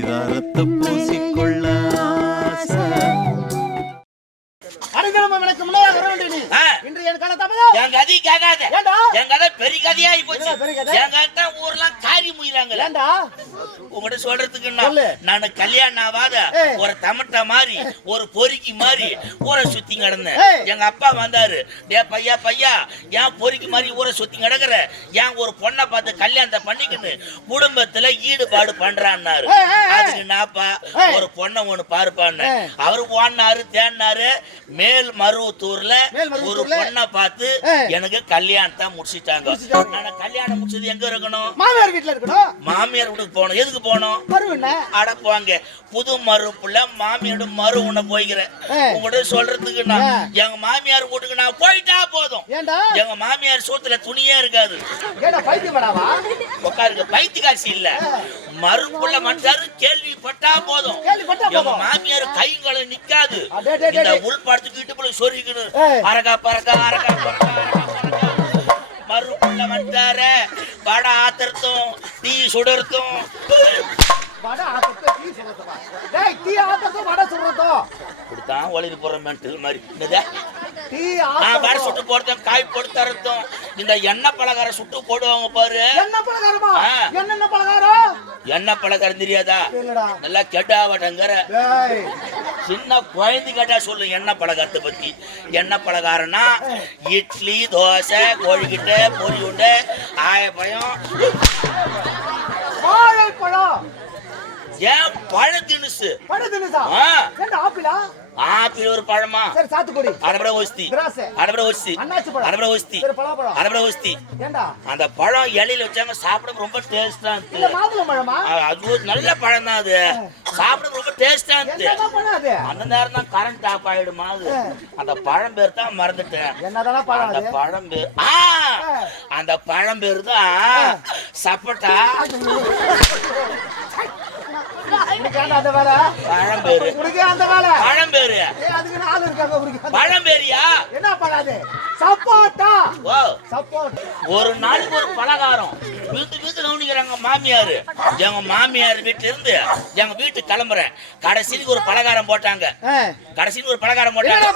பரிதாரத்தை பூசிக்கொள்ள இன்று என் கதை தமிழா என் கதை கேட்காத என் கதை பெரிய கதையாகி போச்சு என் கதை ஊர்லாம் காரி முயிறாங்க உங்ககிட்ட சொல்றதுக்கு நான் கல்யாணம் ஆகாத ஒரு தமட்டா மாதிரி ஒரு பொறுக்கி மாதிரி ஊரை சுத்தி கிடந்தேன். எங்க அப்பா வந்தாரு, டே பையா பையா ஏன் பொறுக்கி மாதிரி ஊரை சுத்தி கிடக்குற, ஏன் ஒரு பொண்ணை பார்த்து கல்யாணத்தை பண்ணிக்கின்னு குடும்பத்துல ஈடுபாடு பண்றான்னாரு. அதுக்கு நாப்பா ஒரு பொண்ணை ஒண்ணு பாருப்பான்னு அவரு ஓடினாரு தேடினாரு. மேல் மருவத்தூர்ல ஒரு பொண்ணை பார்த்து எனக்கு கல்யாணத்தை முடிச்சிட்டாங்க. நான் கல்யாணம் முடிச்சது எங்க இருக்கணும்? மாமியார் வீட்டுல இருக்கணும். மாமியார் வீட்டுக்கு போனோம். எதுக்கு போனோம்? அடப்பாங்க புது மருப்புல மாமியோட மறு உன்ன போய்க்கிறேன். உங்கள்கிட்ட சொல்றதுக்கு எங்க மாமியார் வீட்டுக்கு நான் போயிட்டா போதும். எங்க மாமியார் சூத்துல துணியே இருக்காது. உட்காருங்க, பைத்தி காசு இல்ல, மறுப்புள்ள மனுஷாரு கேள்விப்பட்டா போதும். எங்க மாமியார் கைங்களை நிக்காது. இந்த உள்பாடத்துக்கு இட்டுப்புல சொரிக்கணும். அரகா பறக்கா அரகா பறக்கா மறுப்புள்ள மனுஷார வட ஆத்திரத்தும் டீ சுடர்த்தும் சுட்டு போடுறதும் காய் போட்டு தரத்தும் இந்த எண்ணெய் பலகாரம் சுட்டு போடுவாங்க பாரு. எண்ணெய் பலகாரம் தெரியாதா? நல்லா கெட்டாவட்டங்கிற சின்ன குழந்தை கேட்டா சொல்லு எண்ணெய் பலகாரத்தை பத்தி. எண்ணெய் பலகாரம்னா இட்லி தோசை கோழிக்கிட்ட பொரி உண்டை ஆயப்பழம் ஏன் பழ தினுசு. ஆப்பிள் ஒரு பழமா? அரபர ஒஸ்தி அரபர ஒஸ்தி அரபர ஒஸ்தி அரபர ஒஸ்தி. அந்த பழம் இலையில வச்சாங்க, சாப்பிட ரொம்ப டேஸ்டா இருக்கு. அது நல்ல பழம் தான், அது சாப்பிட ரொம்ப டேஸ்டா இருக்கு. அந்த நேரம் தான் கரண்ட் ஆஃப் ஆயிடுமா? அந்த பழம் பேர் தான் மறந்துட்டேன். அந்த பழம் பேர் அந்த பழம் பேர் தான் சப்பட்டா. ஒரு நாளைக்கு ஒரு பலகாரம் வீட்டு வீட்டு கவனிக்கிறாங்க மாமியாரு. எங்க மாமியார் வீட்டுல இருந்து எங்க வீட்டு கிளம்புறேன், கடைசிக்கு ஒரு பலகாரம் போட்டாங்க. கடைசிக்கு ஒரு பலகாரம் போட்டாங்க,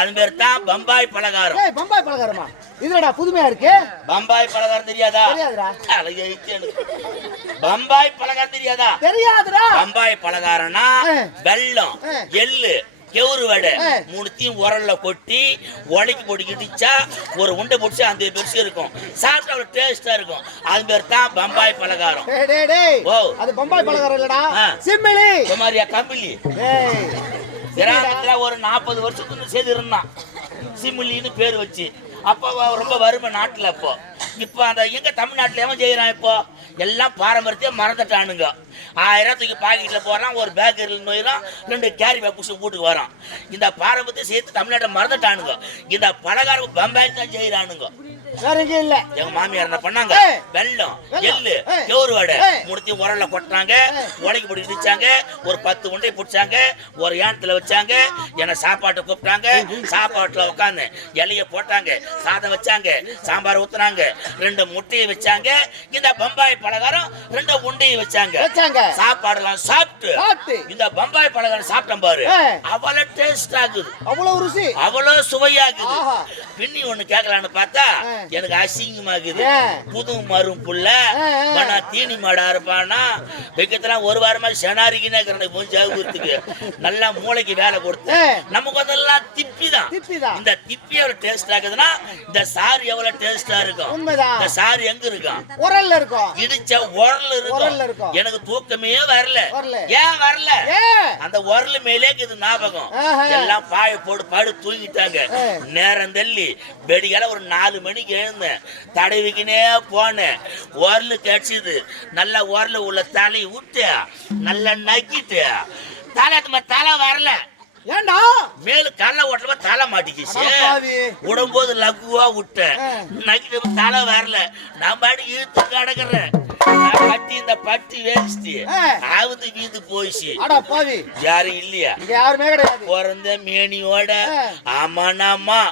அது பேர் தான் பம்பாய் பலகாரம். பம்பாய் பலகாரமா? இதுடா புதுமையா இருக்கு. பம்பாய் பலகாரம் தெரியாதா? பம்பாய் பலகாரம் தெரியாதா? தெரியாதுடா. பம்பாய் பலகாரம்னா வெல்லம் எள்ளு கெவுரு வடை மூணுத்தையும் உரல்ல கொட்டி உடைக்கு போட்டு இடிச்சா ஒரு உண்டை போட்டு அந்த பெருசு இருக்கும். சாப்பிட்டா ஒரு டேஸ்டா இருக்கும். அது பேர் தான் பம்பாய் பலகாரம். அது பம்பாய் பலகாரம் இல்லடா, சிம்மிலி. குமாரியா கம்பிலி கிராமத்துல ஒரு 40 வருஷத்துக்கு செய்து இருந்தான். சிம்மிலின்னு பேர் வச்சு. அப்போ ரொம்ப வறுமை நாட்டுல. அப்போ இப்போ அந்த எங்க தமிழ்நாட்டுல எவன் செய்யறான்? இப்போ எல்லாம் பாரம்பரியத்தை மறந்துட்டானுங்க. 1000 தூக்கி பாக்கெட்ல போறான், ஒரு பேக்கரியில் நோயிடும், 2 கேரி பேக் புடிச்சு வீட்டுக்கு வரான். இந்த பாரம்பரியத்தை சேர்த்து தமிழ்நாட்டை மறந்துட்டானுங்க. இந்த பலகாரம் பம்பாய் தான் செய்யறானுங்க. எங்க மாமியார் என்ன பண்ணாங்க, வெல்லம் எள்ளு கெவுரு வடை மூணுத்தையும் உரல்ல கொட்டினாங்க, உடைக்கு போட்டு இடிச்சாங்க, ஒரு 10 உண்டை பிடிச்சாங்க, ஒரு ஏனத்துல வச்சாங்க. என்ன சாப்பாட்டை கூப்பிட்டாங்க, சாப்பாட்டுல உட்காந்து இலைய போட்டாங்க, சாதம் வச்சாங்க, சாம்பார் ஊத்துனாங்க, 2 முட்டையை வச்சாங்க. இந்த பம்பாய் பலகாரம் 2 உண்டையை வச்சாங்க. சாப்பாடு எல்லாம் சாப்பிட்டு இந்த பம்பாய் பலகாரம் சாப்பிட்டேன் பாரு, அவ்வளவு டேஸ்ட் ஆகுது, அவ்வளவு ருசி, அவ்வளவு சுவையாகுது. பின்னி ஒண்ணு கேட்கலான்னு பார்த்தா எனக்கு அசிங்கமாகுது. புது மரும் புள்ள தீனி மாடா இருப்பானா வெக்கத்தெல்லாம் ஒரு வாரமா செனாரிக்குன்னு மூஞ்சாவுக்கு நல்லா மூளைக்கு வேலை கொடுத்து நமக்கு அதெல்லாம் திப்பி தான். இந்த திப்பி எவ்வளவு டேஸ்ட் ஆகுதுன்னா இந்த சாறு எவ்வளவு டேஸ்டா இருக்கும். இந்த சாறு எங்க இருக்கும்? உரல்ல இருக்கும். இடிச்ச உரல் இருக்கும். எனக்கு தூக்கமே வரல. ஏன் வரல? அந்த உரல் மேலே இது ஞாபகம். எல்லாம் பாய போடு பாடு தூங்கிட்டாங்க. நேரம் தள்ளி வெடிகால ஒரு 4 மணிக்கு எழுந்தேன். தடவிக்கினே போனேன். உரல் கிடைச்சது. நல்லா உரல் உள்ள தலையை விட்டு நல்லா நக்கிட்டு தலை வரல. ஏண்டா மேல கல்ல ஓட்டல தலை மாட்டிக்கிச்சு. உடம்போது லகுவா விட்டேன். நக்கிட்டு தலை வரல. நான் பாடி இழுத்து கிடக்குறேன். கட்டி இந்த பட்டி வேஸ்ட் ஆவுது வீந்து போயிச்சு. யாரும் இல்லையா? பிறந்த மேனியோட ஆமாண்ணாமா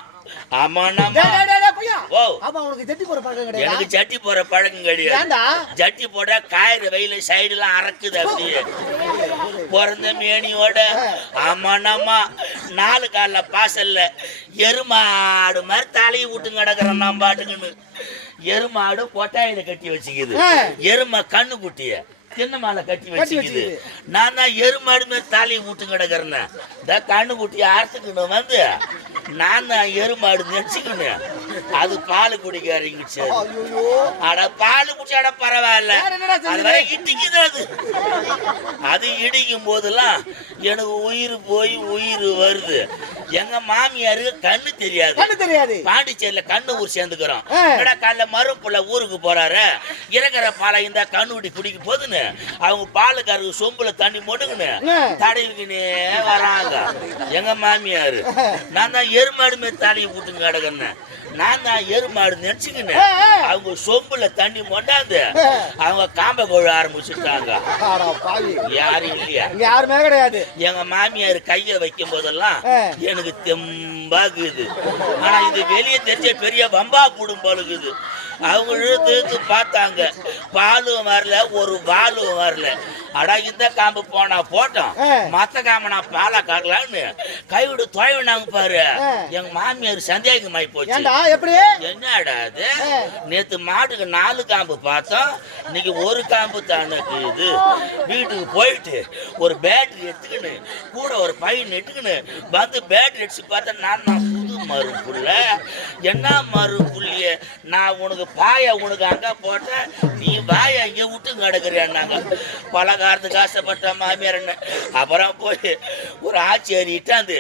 ஆமாண்ணாமா. ஓ, ஆமா உனக்கு ஜட்டி போற பழக்கம் கிடையாது. எனக்கு ஜட்டி போற பழக்கம் கிடையாது. ஏண்டா ஜட்டி போட்டா காயிற வெயில சைடு எல்லாம் அறக்குது அப்படியே பிறந்த மேனியோட. ஆமாண்ணாமா, 4 கால பாசல்ல எருமாடு மாதிரி தலையை விட்டு கிடக்குறேன் நான் பாட்டுக்குன்னு. எருமாடு கொட்டாயில கட்டி வச்சுக்குது, எருமை கண்ணு குட்டிய தின்னமால கட்டி வச்சுக்குது. நான் தான் எருமாடு மாதிரி தலையை விட்டு கிடக்குறேன்னு இந்த கண்ணு குட்டிய அறுத்துக்கணும் வந்து நான் தான் எருமாடு நினைச்சுக்கணும். அது பால் குடிக்க இறங்கிச்சு. அட பால் குடிச்சாட பரவாயில்ல, அது வரை இடிக்குது. அது இடிக்கும் போதெல்லாம் எனக்கு உயிர் போய் உயிர் வருது. எங்க மாமியாருக்கு கண்ணு தெரியாது. பாண்டிச்சேரியில கண்ணு ஊர் சேர்ந்துக்கிறோம். காலைல மறுப்புல ஊருக்கு போறாரு, இறங்குற பாலை இந்த கண்ணுடி குடிக்க போதுன்னு அவங்க பாலுக்காரருக்கு சொம்புல தண்ணி மொடுங்கன்னு தடவிக்கினே வராங்க எங்க மாமியாரு. நான் தான் எருமாடு மாரி தலையை விட்டுங்க கிடக்குன்னு நான் தான் எருமாடு நினைச்சுக்கின்னு அவங்க சொம்புல தண்ணி மொண்டாந்து அவங்க காம்ப கொழ ஆரம்பிச்சுட்டாங்க. யாரும் இல்லையா? யாருமே கிடையாது. எங்க மாமியார் கைய வைக்கும் போதெல்லாம் எனக்கு தெம்பாக்குது. ஆனா இது வெளியே தெரிஞ்ச பெரிய வம்பா கூடும் போலுக்குது. அவங்க இழுத்து பார்த்தாங்க, பாலும் வரல, ஒரு பாலும் வரல. அடா இந்த காம்பு போனா போட்டோம், மத்த காம்பு நான் பாலா காக்கலான்னு கைவிடு தொலைவினாங்க பாரு. எங்க மாமியார் சந்தேகமாயி போச்சு. என்னடா அது, நேத்து மாட்டுக்கு 4 காம்பு பார்த்தோம், இன்னைக்கு ஒரு காம்பு தானக்கு. இது வீட்டுக்கு போயிட்டு ஒரு பேட்டரி எடுத்துக்கின்னு கூட ஒரு பையன் எடுத்துக்கின்னு வந்து பேட்டரி அடிச்சு பார்த்தா நான் புது மருப்புள்ள. என்ன மருப்புள்ளிய, நான் உனக்கு பாய உனக்கு அங்க போட்ட, நீ பாய இங்க விட்டு கிடக்குறியான்னாங்க. பலகாரத்துக்கு ஆசைப்பட்ட மாமியார் என்ன. அப்புறம் போய் ஒரு ஆட்சி ஏறிட்டாந்து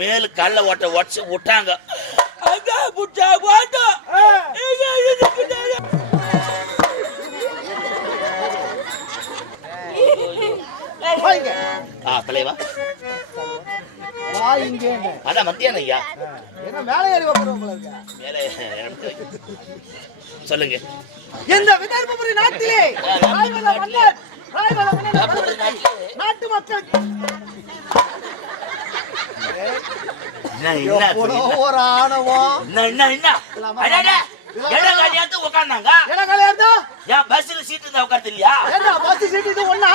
மேலு கல்ல ஓட்ட உடச்சு விட்டாங்க. தலைவா அதான் மத்தியான ஐயா சொல்லுங்க. இந்த விதர்பபுரி நாட்டிலே நாட்டு மக்கள் ஒரு ஆணவம் உட்கார்ந்தாங்க. பஸ்ல சீட்டு இருந்தா உட்கார்ந்து இல்லையா? பஸ் சீட்டு இது ஒண்ணா?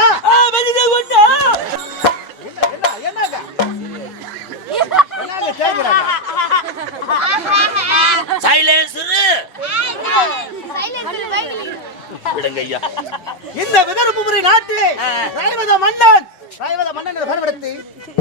இந்த விதர்பபுரி நாட்டிலே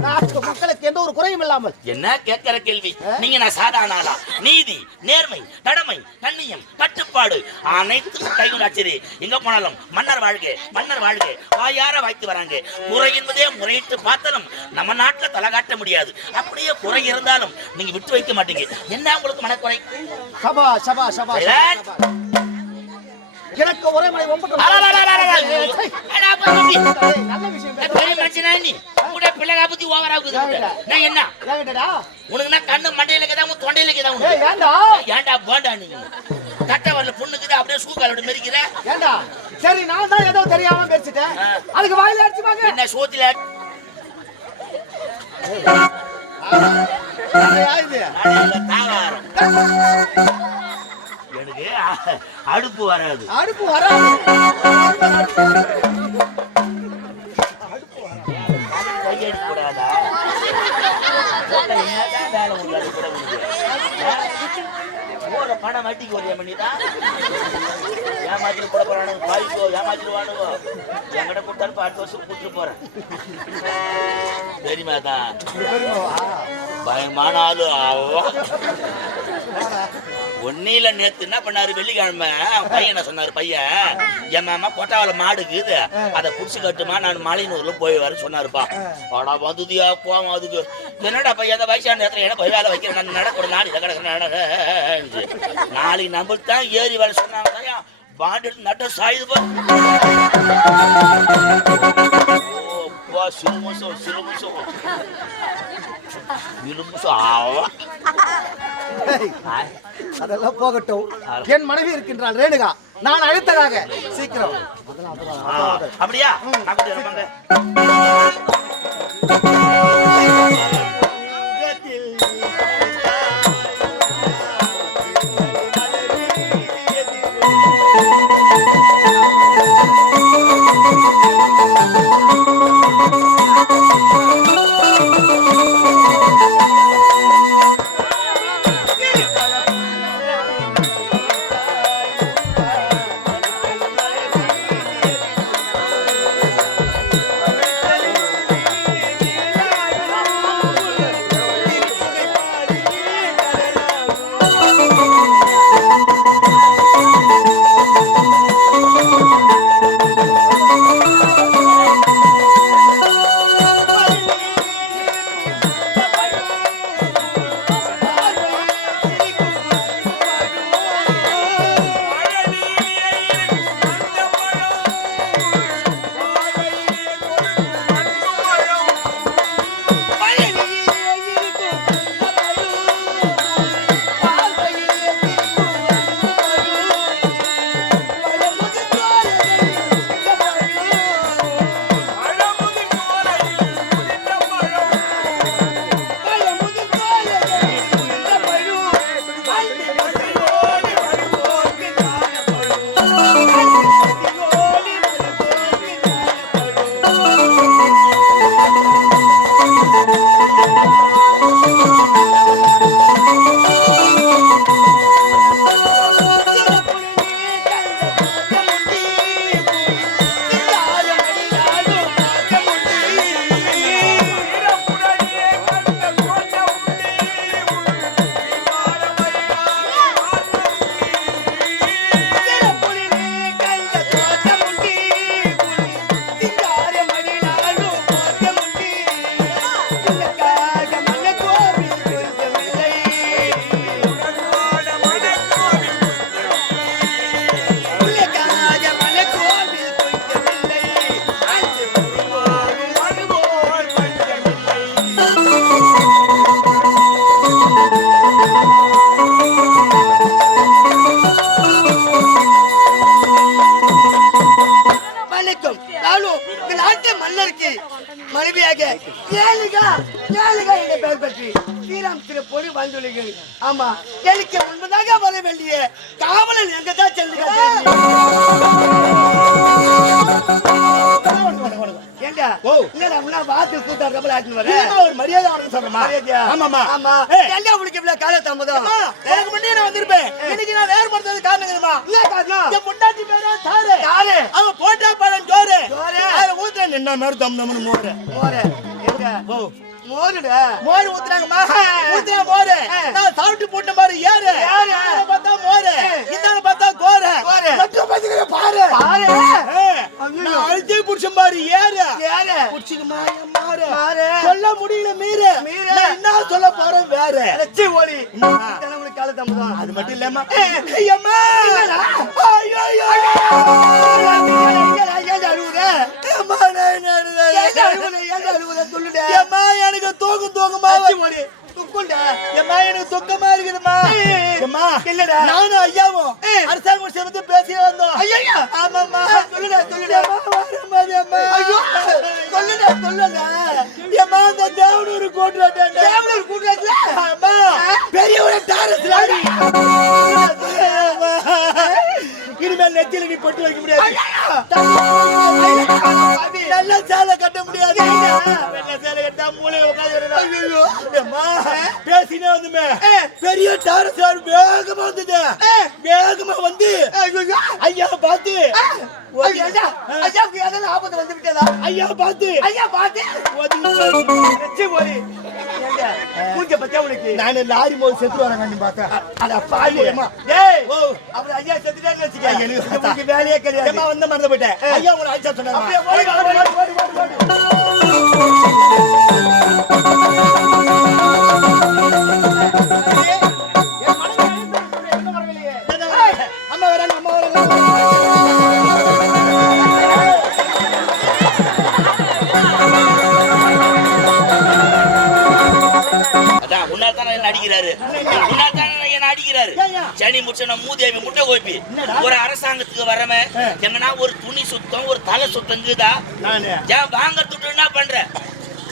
நாட்டு மக்களுக்கு எந்த ஒரு குறையும் இல்லாமல். என்ன கேட்கிற கேள்வி நீங்க? நான் சாதாரண ஆளா? நீதி, நேர்மை, கடமை, கண்ணியம், கட்டுப்பாடு அனைத்தும் கைகூடாச்சரி. எங்க போனாலும் மன்னர் வாழ்க, மன்னர் வாழ்க வாயார வாய்த்து வராங்க. குறை என்பதே முறையிட்டு பார்த்தாலும் நம்ம நாட்டுல தலை காட்ட முடியாது. அப்படியே குறை இருந்தாலும் நீங்க விட்டு வைக்க மாட்டீங்க. என்ன உங்களுக்கு மனக்குறை? சபா சபா சபா எனக்கு ஒரே மலை ஒம்பட்டு நல்ல விஷயம். பிள்ளைகா புத்தி ஓவர் ஆகுது. என்ன உனக்கு கண்ணு மண்டையில கேதா தொண்டையில கேதா? ஏன்டா போண்டா நீங்க கட்ட வரல பொண்ணுக்குது அப்படியே சூக்காலோட மெரிக்கிற? ஏண்டா சரி நான் தான் ஏதோ தெரியாம பேசிட்டேன், அதுக்கு வாயில அடிச்சு பாக்க. என்ன சோத்தில எனக்கு அடுப்பு வராது. அடுப்பு வராது. கூடாதா? வேலை உள்ளது கூட போற பணம் வட்டிக்கு ஒரு மணிதான் ஏமாத்திட்டு போட போறானுங்க. பாய்க்கோ ஏமாத்திடுவானுவோ. என்கிட்ட கொடுத்தாலும் 10 வருஷம் கூட்டு போறேன். தெரியுமாதான் பயமான ஆளு. ஒன்னில நேத்து என்ன பண்ணாரு, வெள்ளிக்கிழமை பையன் என்ன சொன்னாரு, பையன் என் மாமா கொட்டாவில மாடுக்குது, அதை புடிச்சு கட்டுமா நான் மலைநூர்ல போய் வர சொன்னாருப்பா. ஆடா வந்துதியா போவோம். அதுக்கு என்னடா பையன் அந்த வயசான நேரத்துல என்ன போய் வேலை வைக்கிறேன், நான் நடக்கூட நாடு கிடக்குறேன். நாளைக்கு நம்மளுக்கு தான் ஏறி வேலை சொன்னாங்க. பாண்டு நட்ட சாயுது சிறுமுசம் சிறுமுசம் இருமுசம் ஆவா. அதெல்லாம் போகட்டும். என் மனைவி இருக்கின்றாள் ரேணுகா, நான் அழைத்ததாக சீக்கிரம். அப்படியா? நானும் இந்த நாட்டு மன்னருக்கு மனைவியாக ஏழுகா என்ற பெயர் பற்றி ஸ்ரீராம் திருப்பொழி வந்துள்ளீர்கள். ஆமா, எனக்கு முன்பதாக வர வேண்டிய காவலன் எங்கதான் சென்று ஏண்டா இல்லடா உன்ன வாத்து கூத்தா கபல ஆட்டின்னு வர ஒரு மரியாதை அவனுக்கு சொல்றமா? ஆமாமா ஆமா. ஏண்டா உங்களுக்கு இவ்வளவு கால தாமதம்? எனக்கு முன்னே நான் வந்திருப்பேன். இன்னைக்கு நான் வேற பண்றது காரணம் என்னமா? என்ன காரணம்? இந்த முண்டாட்டி பேரா தாரே தாரே அவ போட்டா பழம் ஜோரே ஜோரே அத ஊத்துற நின்ன மாதிரி தம் தம்னு மோரே மோரே எங்க ஓ மோருடா மோர் ஊத்துறாங்கமா ஊத்துறா மோரே நான் சாப்பிட்டு போட்ட மாதிரி ஏறு ஏறு பார்த்தா மோரே இந்தால பார்த்தா கோரே கோரே மொத்த பத்திக்கிற பாரு பாரு நான் அழுத்தே புடிச்ச மாதிரி ஏறு ஏறு புடிச்சுக்குமா மாறு மாறு சொல்ல முடியல மீறு மீறு நான் என்ன சொல்ல போறேன் வேற அச்சி ஓடி உங்களுக்கு கால தம்பதா அது மட்டும் இல்லம்மா ஐயம்மா ஐயோ ஐயோ ஏன் அழுவுற அம்மா நான் அழுவுற சொல்லுடா அம்மா எனக்கு தூக்கமா ஓடி துக்குண்டா அம்மா எனக்கு துக்கமா இருக்குதுமா அம்மா இல்லடா நானும் ஐயாவும் அரசாங்க சேர்ந்து பேசி வந்தோம் ஐயா ஆமாம்மா சொல்லுடா அம்மா ஐயோ சொல்லுடா அம்மா அந்த தேவனூர் கூட்டுறாங்க அம்மா பெரிய ஒரு டாரஸ் லாடி இனிமேல் நெத்தியில நீ பொட்டு வைக்க முடியாது நல்ல சேலை கட்ட முடியாது நல்ல சேலை கட்டா மூளை உட்காந்து பேசினே வந்துமே பெரிய டாரஸ் வேகமா வந்தது வேகமா வந்து ஐயா பார்த்து ஆபத்து வந்து விட்டதா ஐயா பார்த்து பூஜை பச்சா உனக்கு நான் லாரி போது செத்து வரேன் பார்த்தேன் அட பாயமா டேய் அப்புறம் ஐயா செத்துட்டான்னு வச்சுக்க வேலையே கிடையாது வந்து மறந்து போயிட்டேன் ஐயா உங்களை அழைச்சா சொன்னாங்க அம்மா வராங்க அடிக்கிறாரு சனி முச்சன மூதேவி முட்டை கோப்பி ஒரு அரசாங்கத்துக்கு வரமே எங்கன்னா ஒரு துணி சுத்தம் ஒரு தலை சுத்தங்குதா ஏன் வாங்க துட்டு என்ன பண்ற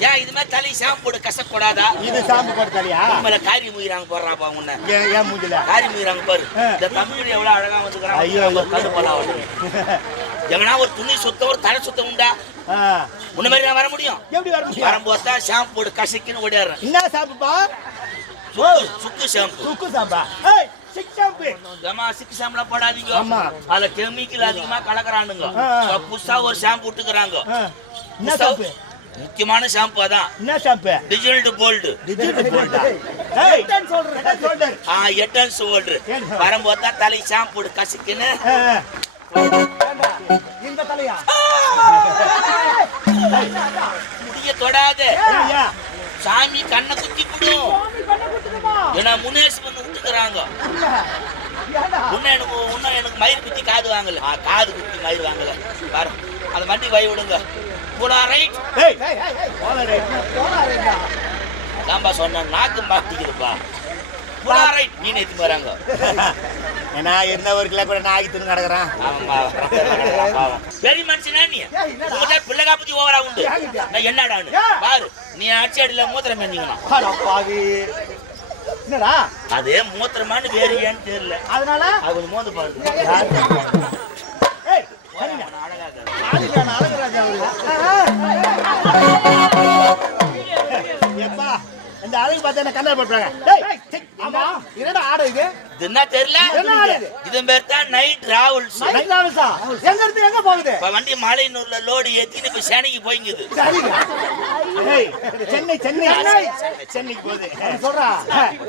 ஏன் இது மாதிரி தலை ஷாம்பு போட்டு கசக்கூடாதா இது ஷாம்பு போட்டு தலையா மேல காரி முயிறாங்க போடுறாப்பா உன்ன ஏன் மூஞ்சில காரி முயிறாங்க பாரு இந்த தமிழ் எவ்வளவு அழகா வந்துக்கிறான் ஐயோ கடுப்பலாம் எங்கன்னா ஒரு துணி சுத்தம் ஒரு தலை சுத்தம் உண்டா உன்ன மாதிரி நான் வர முடியும் எப்படி வர முடியும் வரும்போது தான் ஷாம்பு போட்டு கசக்கின்னு ஓடிடுறேன் என்ன ஷாம்புப்பா சுக்கு ஷாம்பு சுக்கு ஷாம்பா ஏய் சிக் ஷாம்பு ஏமா சிக் ஷாம்புல போடாதீங்க ஆமா அதுல கெமிக்கல் அதிகமா கலக்குறானுங்க புதுசா ஒரு ஷாம்பு விட்டுக்கறாங்க என்ன ஷாம்பு முக்கியமான ஷாம்பு அதான் என்ன ஷாம்பு டிஜிட்டல் கோல்ட் ஏய் எட்டன் சொல்றேன் எட்டன் சோல்டர் வரும்போது தான் தலை ஷாம்பு போட்டு கசக்கின்னு இந்த தலையா முடிய தொடாதே சாமி கண்ணை குத்தி விடும் ஏன்னா முனேஷ் பண்ணி விட்டுக்கிறாங்க எனக்கு மயிர் குத்தி காது வாங்கல காது குத்தி மயிர் வாங்கல பாரு அந்த வண்டி வை விடுங்க போடா ரைட் தான்பா சொன்ன நாக்கு மாட்டிக்குதுப்பா போடா ரைட் நீ நேத்து வராங்க ஏன்னா இருந்தவருக்குள்ள கூட நாகி துணி நடக்கிறான் பெரிய மனுஷனா நீ பிள்ளை காப்பத்தி ஓவரா உண்டு நான் என்னடான்னு பாரு நீ அடிச்சு அடியில மூத்திரம் பண்ணிக்கணும் என்னடா அதே மூத்திரமானு வேறு ஏன்னு தெரியல அதனால அது மோந்து பாருங்க இந்த அழகு பார்த்தா கண்ணா போட்டுறாங்க என்னடா ஆடு இது என்ன தெரியல இது பேர் தான் நைட் டிராவல்ஸ் எங்க இருந்து எங்க போகுது வண்டி மலையனூர்ல லோடு ஏத்திட்டு இப்ப சேனைக்கு போய்ங்குது சென்னைக்கு போகுது சொல்றா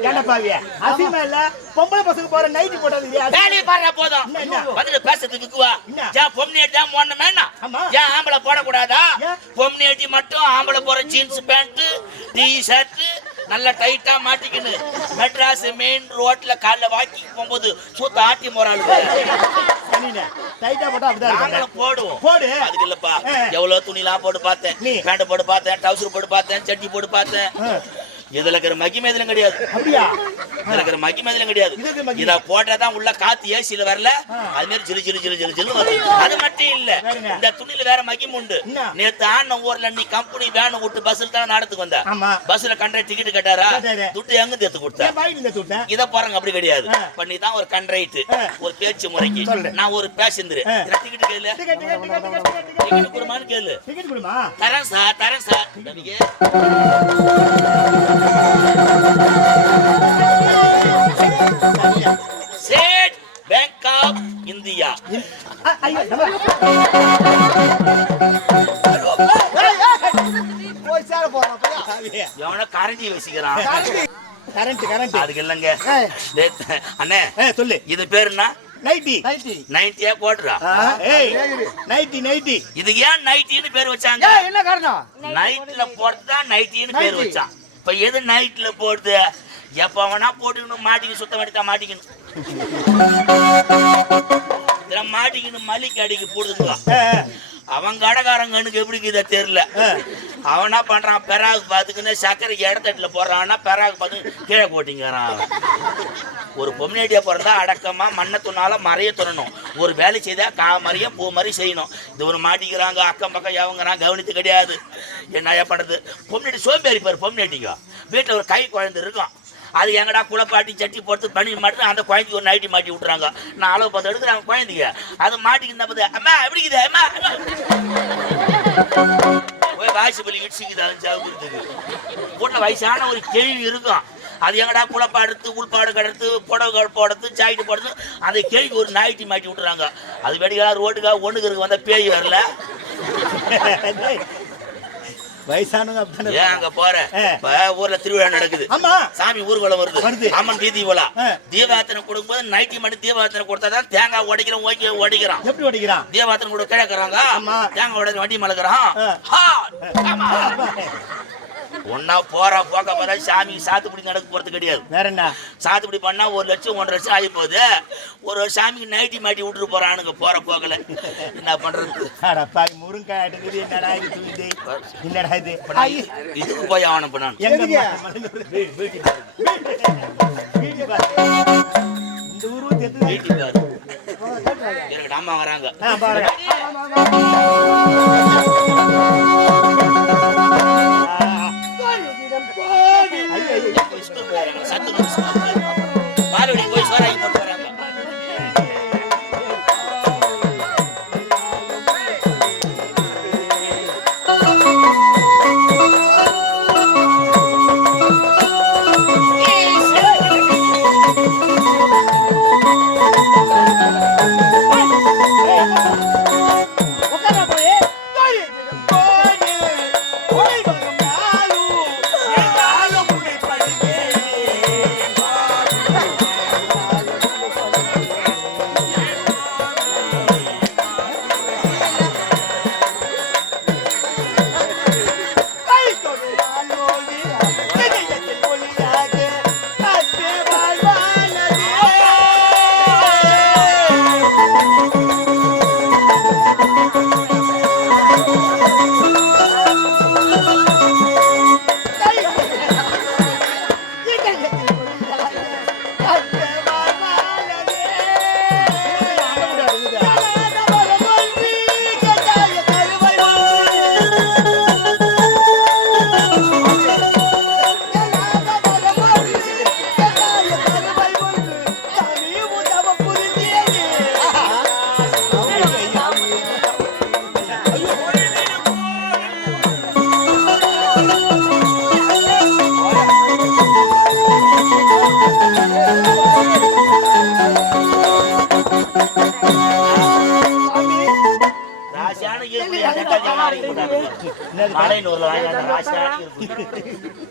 என்ன பாவிய அசிமா இல்ல பொம்பளை பசங்க போற நைட் போட்டது வேலையை பாரு போதும் வந்துட்டு பேசுறது விக்குவா ஏன் பொம்னேட்டி தான் போடணுமே ஏன் ஆம்பளை போடக்கூடாதா பொம்னேட்டி மட்டும் ஆம்பளை போற ஜீன்ஸ் பேண்ட் டி ஷர்ட் நல்லா டைட்டா மாட்டிக்கின்னு மெட்ராஸ் மெயின் ரோட்ல காலைல வாக்கிங் போகும்போது சூத்த ஆட்டி போறாங்க டைட்டா போட்டா அப்படிதான் நாங்களும் போடுவோம் போடு அதுக்கு இல்லப்பா எவ்வளவு துணிலாம் போட்டு பார்த்தேன் பேண்ட் போட்டு பார்த்தேன் டவுசர் போட்டு பார்த்தேன் சட்டி போட்டு பார்த்தேன் இதுல இருக்கிற மகிமை எதுவும் கிடையாது அப்படியா இருக்கிற மக்கி மாதிரிலாம் கிடையாது. இத போட்டாதான் உள்ள காத்து ஏசியில வரல, அது மாதிரி ஜிலு ஜிலு ஜிலு ஜிலு ஜிலு வரும். அது மட்டும் இல்ல, இந்த துணியில வேற மகிம் உண்டு. நேத்து ஆன ஊர்ல நீ கம்பெனி வேன் விட்டு பஸ்ல தான் நடத்துக்கு வந்த, பஸ்ல கண்டக்டர் டிக்கெட் கட்டாரா, துட்டு எங்க தேத்து கொடுத்த? இத பாருங்க, அப்படி கிடையாது. பண்ணி தான் ஒரு கண்ட்ரைட், ஒரு பேச்சு முறைக்கு நான் ஒரு பேசந்துரு டிக்கெட் கேளு, டிக்கெட் குடுமான்னு கேளு. டிக்கெட் குடுமா? தரேன் சார், தரேன் சார். நம்பிக்கை ஸ்டேட் பேங்க் ஆஃப் இந்தியா. எவனோ கரண்டி வச்சுக்கிறான். கரண்ட் அதுக்கு இல்லங்க அண்ணே, சொல்லு. இது பேருன்னா நைட்டி. நைட்டியா போடுறா? ஏய் நைட்டி நைட்டி. இது ஏன் நைட்டின்னு பேர் வச்சாங்க? என்ன காரணம்? நைட்ல போட்டுதான் நைட்டின்னு பேர் வச்சான். இப்ப எது நைட்ல போடுது? எப்ப வேணா போட்டுக்கணும், மாட்டிக்கணும், சுத்தம் பண்ணிட்டா மாட்டிக்கணும். மாட்டிக்கணும் மல்லிக்கு அடிக்கு போடுதுங்க. அவன் கடைக்காரங்கனுக்கு எப்படி இதை தெரியல. அவன் என்ன பண்றான், பெராகு பாத்துக்குன்னு சக்கரைக்கு இடத்தட்டுல போடுறான்னா பெராகு பார்த்து கீழே போட்டிங்கிறான். ஒரு பொம்னேட்டியா பிறந்தா அடக்கமா மண்ணை துணால மறைய துணணும். ஒரு வேலை செய்தா கா மறிய பூ மாதிரி செய்யணும். இது ஒரு மாட்டிக்கிறாங்க, அக்கம் பக்கம் எவங்கிறான் கவனித்து கிடையாது. என்ன பண்றது? பொம்னேட்டி சோம்பேறி பாரு. பொம்னேட்டிங்க வீட்டுல ஒரு கை குழந்தை இருக்கும், அது எங்கடா குளப்பாட்டி சட்டி போட்டு பண்ணி மாட்டு அந்த குழந்தைக்கு ஒரு நைட்டி மாட்டி விட்டுறாங்க. நான் அளவு பார்த்து எடுக்கிறாங்க குழந்தைங்க, அது மாட்டிக்கிட்டு பார்த்து அம்மா எப்படிக்குது அம்மா போய் வாசி பள்ளி இடிச்சுக்குது. சாவுறதுக்கு வீட்டில் வயசான ஒரு கேள்வி இருக்கும், அது எங்கடா குளப்பா எடுத்து உள்பாடு கடத்து புடவை போடுறது சாய்ட்டு போடுறது, அந்த கேள்விக்கு ஒரு நைட்டி மாட்டி விட்டுறாங்க. அது வெடிக்கா ரோட்டுக்கா ஒண்ணுக்கு வந்தா பேய் வரல. வயசானவங்க ஏன் அங்க போற? ஊர்ல திருவிழா நடக்குது, சாமி ஊர்வலம் வருது, அம்மன் வீதி விழா. தீபாத்தனை கொடுக்கும்போது நைட்டி மட்டும் தீபாத்தனை கொடுத்தாதான் தேங்காய் உடைக்கிறோம். உடைக்கிறான். எப்படி உடைக்கிறான்? தீபாத்தனை கூட கிழக்குறாங்க, தேங்காய் உடைக்கிற வண்டி மலக்குறான். ஒன்னா போற போக்க போற சாமி சாத்துப்படி நடக்க போறது கிடையாது. வேற என்ன சாத்துப்படி பண்ணா 1 லட்சம் 1.5 லட்சம் ஆகி போகுது. ஒரு சாமிக்கு நைட்டி மாட்டி விட்டுட்டு போறானுங்க போற போக்கல. என்ன பண்றது? முருங்காய் எடுக்குது. என்னடா இது? என்னடா இது? இதுக்கு போய் ஆவணம் பண்ணான். இந்த ஊரு எனக்கு அம்மா வராங்க. பாலவடி போய் சோறாக்கி போட்டு வராங்க.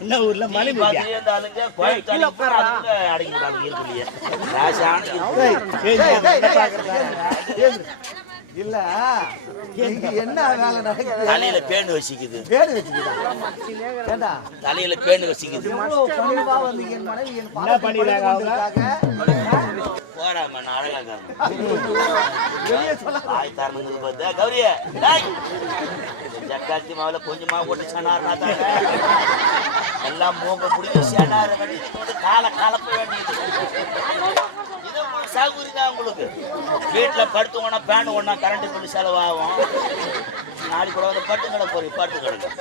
என்ன ஊர்ல மலை இல்ல என்ன வேலை நடக்குது? தலையில பேணு வச்சிக்குது. தலையில பேணு வச்சிக்குது. என்ன பண்ணிடுறாங்க? போறாம அழகா கௌரிய சக்காத்தி மாவுல கொஞ்சமா போட்டு சனார்னா தாங்க எல்லாம் மூக்க பிடிக்க சேனார வேண்டியது காலை கலப்ப வேண்டியது இது ஒரு சௌகரியம் தான் உங்களுக்கு. வீட்டில் படுத்து ஒண்ணா பேன் ஒண்ணா கரண்ட் பில் செலவாகும். நாளைக்கு கூட வந்து பட்டு கடை போறீங்க பட்டு கடைக்கு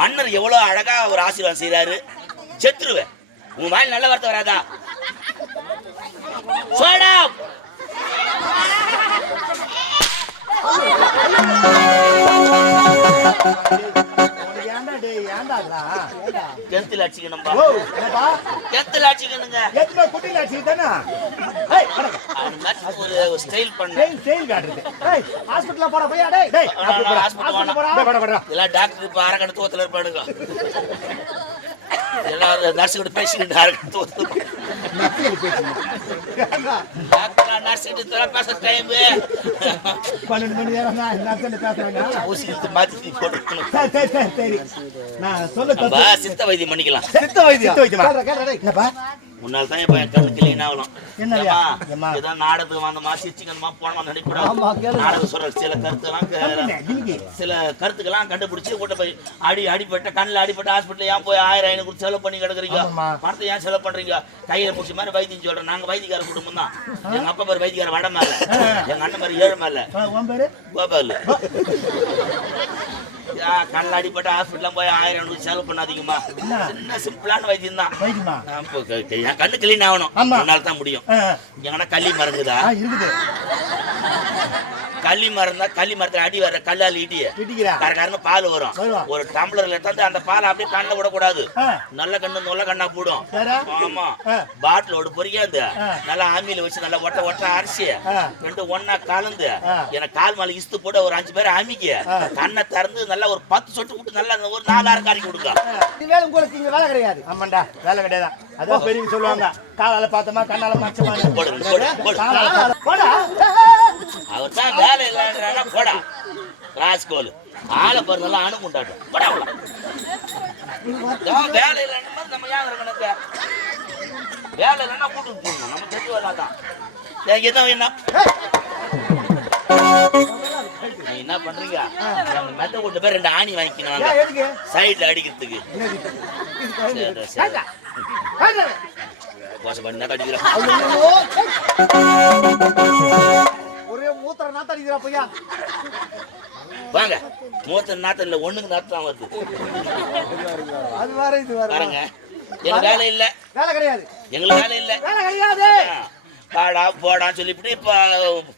மன்னர் எவ்வளவு அழகா ஒரு ஆசீர்வாதம் செய்யறாரு. செத்துருவேன் உன் வாயில் நல்ல வார்த்தை வராதா? சோடா கெத்துல அடிச்சுக்கணும் கெத்துல அடிச்சுக்கணுங்க ஒரு ஸ்டைல் பண்ண எல்லாம் டாக்டர் இப்ப அரக்கண தோத்துல இருப்பானுங்க. எல்லாரும் நர்ஸ் கிட்ட பேசிக்கிட்டு அரக்கண தோத்துல டாக்டர் நர்ஸ் கிட்ட பேச டைம் 12 மணி நேரம் ஊசி மாத்தி போட்டுக்கணும். சித்த வைத்தியம் பண்ணிக்கலாம். சித்த வைத்தியம் முன்னாள் தான் இப்ப என் கண்ணு கிளீன் ஆகலாம். ஏதோ நாடகத்துக்கு வந்தமா சிரிச்சுக்கணுமா போனமா நடிக்கூடாது. நாடகம் சொல்ற சில கருத்துக்கெல்லாம் கண்டுபிடிச்சு கூட்ட போய் அடிப்பட்ட கண்ணில் அடிப்பட்ட ஹாஸ்பிட்டல் ஏன் போய் 1000 500 செலவு பண்ணி கிடக்குறீங்க? பணத்தை ஏன் செலவு பண்றீங்க? கையில பிடிச்ச மாதிரி வைத்தியம் சொல்றேன். நாங்க வைத்தியக்கார குடும்பம் தான். எங்க அப்பா பேர் வைத்தியக்கார வட மேல, எங்க அண்ணன் மாதிரி 7 மேல கோபால். கண்ணில் அடிப்பட்ட ஹாஸ்பிட்டலாம் போய் 1000 500 செலவு பண்ணாதீங்கம்மா. சின்ன சிம்பிளான வைத்தியம் தான். என் கண்ணு கிளீன் ஆகணும். முன்னால தான் முடியும். எங்கன்னா கள்ளி மருந்துதா? கள்ளி மரம் தான். கள்ளி மரத்துல அடி வர கல்லால் இடிய பால் வரும். ஒரு டம்ளர்ல எடுத்து அந்த பால் அப்படியே கண்ணை விடக்கூடாது. நல்ல கண்ணு நல்ல கண்ணா போடும். ஆமா பாட்டிலோட பொறிக்காந்து நல்லா ஆமியில வச்சு நல்லா ஒட்ட ஒட்ட அரிசி 2 ஒன்னா கலந்து எனக்கு கால் மேல இஸ்து போட்டு ஒரு 5 பேர் ஆமிக்க கண்ணை திறந்து நல்லா ஒரு 10 சொட்டு விட்டு நல்லா ஒரு 4 ஆறு காரிக்கு கொடுங்க. உங்களுக்கு இங்க வேலை கிடையாது. ஆமாண்டா வேலை கிடையாது. அதான் பெரியவங்க சொல்லுவாங்க காலால பார்த்தோமா கண்ணால மச்சமா அவர் தான் வேலை இல்லைன்னா போடா ராஸ்கோல் ஆளை பாருங்கெல்லாம் அணுகுண்டாட்டும் போடா வேலை இல்லைன்னா நம்ம ஏன் இருக்கணும்? வேலை இல்லைன்னா கூட்டுட்டு போடணும். நம்ம தெரிஞ்சு வரலாம். என்ன பண்றீங்க? மெத்த கூட்டு பேர் 2 ஆணி வாங்கிக்கணும் சைட்ல அடிக்கிறதுக்கு. ஒரே மூத்திர நாத்தம் அடிக்கிறா பையா. வாங்க மூத்திர நாத்தம் இல்ல ஒண்ணுக்கு நாத்தம் வருது. அது வேற இது வேற. பாருங்க எங்க வேலை இல்ல. வேலை கிடையாது. எங்களுக்கு வேலை இல்ல. வேலை கிடையாது. பாடா போடான்னு சொல்லிவிட்டு இப்ப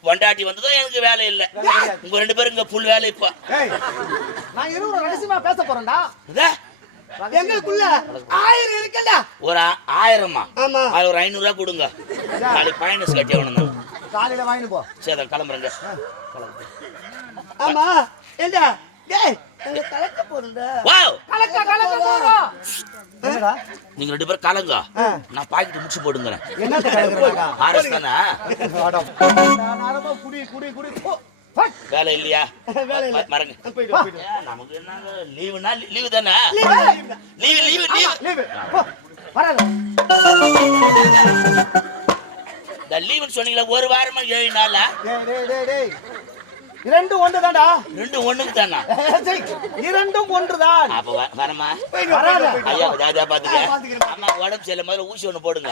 பொண்டாட்டி வந்ததும் எனக்கு வேலை இல்ல. உங்க 2 பேரும் இங்க ஃபுல் வேலை. இப்ப நான் இருவரும் ரகசியமா பேச போறேன்டா. எங்களுக்குள்ள 1000 இருக்குல்ல. ஒரு 1000மா? ஆமா. அது ஒரு 500 ரூபாய் கொடுங்க. நாளைக்கு ஃபைனான்ஸ் கட்டி ஆகணும். காலையில வாங்கிட்டு போ. சரி கிளம்புறேங்க. ஆமா ஏண்டா டேய் எங்க கலக்க போறடா. வாவ் கலக்க போறோம். என்னடா நீங்க 2 பேரும் கலங்க. நான் பாக்கெட் முடிச்சு போடுங்கறேன். என்னத்த கலக்குறாங்க? ஆர்எஸ் தானா? நானமா குடி வேலை இல்லையா? வேலை இல்ல. மறங்க. போய்டு. நமக்கு என்ன லீவுனா லீவு தானே? லீவு வராத. இந்த லீவுன்னு சொன்னீங்களா ஒரு வாரமா 7 நாளா? டேய் 2 ஒன்று தான்டா. 2 ஒண்ணுக்கு தானா? 2 ஒன்றுதான். அப்ப வரமா? வராத. ஐயா ஜாஜா பாத்துக்க. அம்மா உடம்பு சரியில்லை முதல்ல ஊசி ஒண்ணு போடுங்க.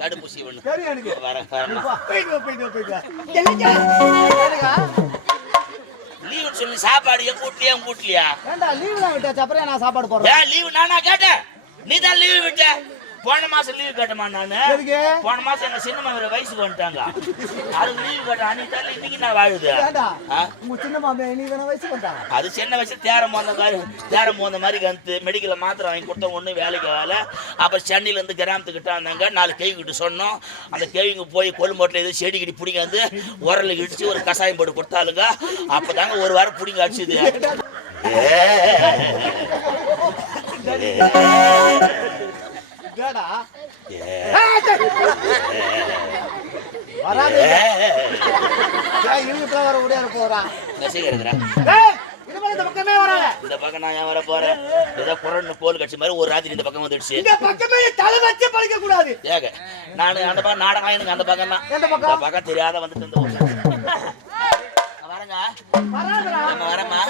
தடுப்பூசி ஒண்ணு. சரி எனக்கு. வரமா. போய்டு. என்னங்க? லீவுன்னு சொல்லி சாப்பாடு எங்க வீட்லயா ஏண்டா லீவ் தான் விட்டாச்சு அப்புறம் நான் சாப்பாடு போடுறேன் ஏன் லீவு நானா கேட்டேன் நீ தான் லீவு விட்ட போன மாசம் லீவு கேட்டமா நானு போன மாசம் எங்க சின்ன மாமியார் வயசுக்கு வந்துட்டாங்க அதுக்கு லீவு கேட்டேன் அன்னைக்கு தான் இன்னைக்கு நான் வாழுது உங்க சின்ன மாமியார் நீ தானே வயசுக்கு வந்தாங்க அது சின்ன வயசு தேரம் போந்த மாதிரி கந்து மெடிக்கல்ல மாத்திரை வாங்கி கொடுத்த ஒண்ணு வேலைக்கு வேலை அப்ப சென்னையில இருந்து கிராமத்துக்கிட்ட வந்தாங்க 4 கேவிக்கிட்டு சொன்னோம் அந்த கேவிங்க போய் கொல்லுமோட்டில் எதுவும் செடி கிடி பிடிங்க வந்து உரல இடிச்சு ஒரு கஷாயம் போட்டு கொடுத்தாலுங்க அப்பதாங்க ஒரு வாரம் பிடிங்க அடிச்சுது இந்த பக்கம் நான் ஏன் வர போறேன் ஏதோ குரல் கோல் கட்சி மாதிரி ஒரு ராத்திரி இந்த பக்கம் வந்துடுச்சு ஏக நான் அந்த பக்கம் நாடகம் எனக்கு அந்த பக்கம் தான் இந்த பக்கம் தெரியாத வந்துட்டு இந்த வரங்க வரமா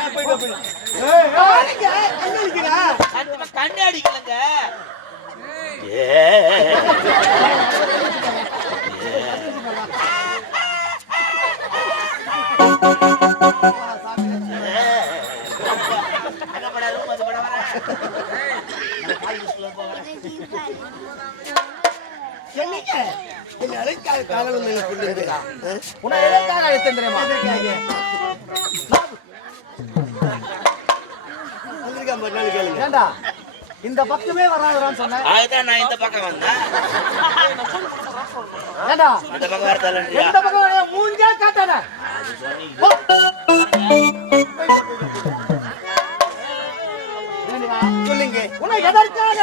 கண்ணு அடிக்கலங்க இந்த பக்கமே வராதுன்னு சொன்னேன் அதுதான் நான் இந்த பக்கம் வந்தேன் இந்த பக்கம் வரதல்லையா இந்த பக்கம் மூஞ்சா காட்டாத சொல்லுங்க உன்னை எதற்காக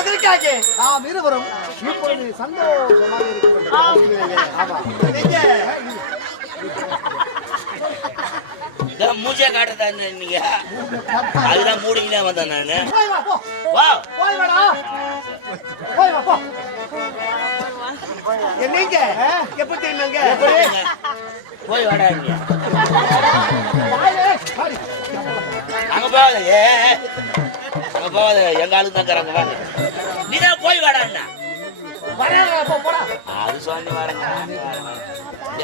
எதற்காக நாம் இருவரும் இப்பொழுது சந்தோஷமாக இருக்கிறோம் ஆமா மூஞ்சியா காட்டுறதா நீங்க அதுதான் மூடிக்கினே வந்தேன் நானு வா என்னங்க எப்ப தெரியுமாங்க போய் வாடா அங்க போகாத அங்க போகாத எங்க ஆளுக்கு தங்குறாங்க வாங்க நீதான் போய் வாடா அது சொல்லி வரேங்க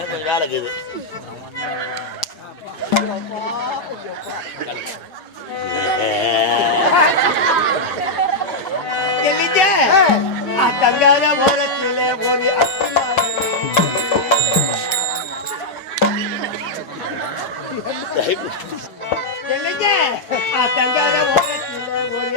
கொஞ்சம் வேலை இருக்குது தங்காத ஓரத்தில ஒரு என்னங்க தங்காத ஓரத்தில ஒரு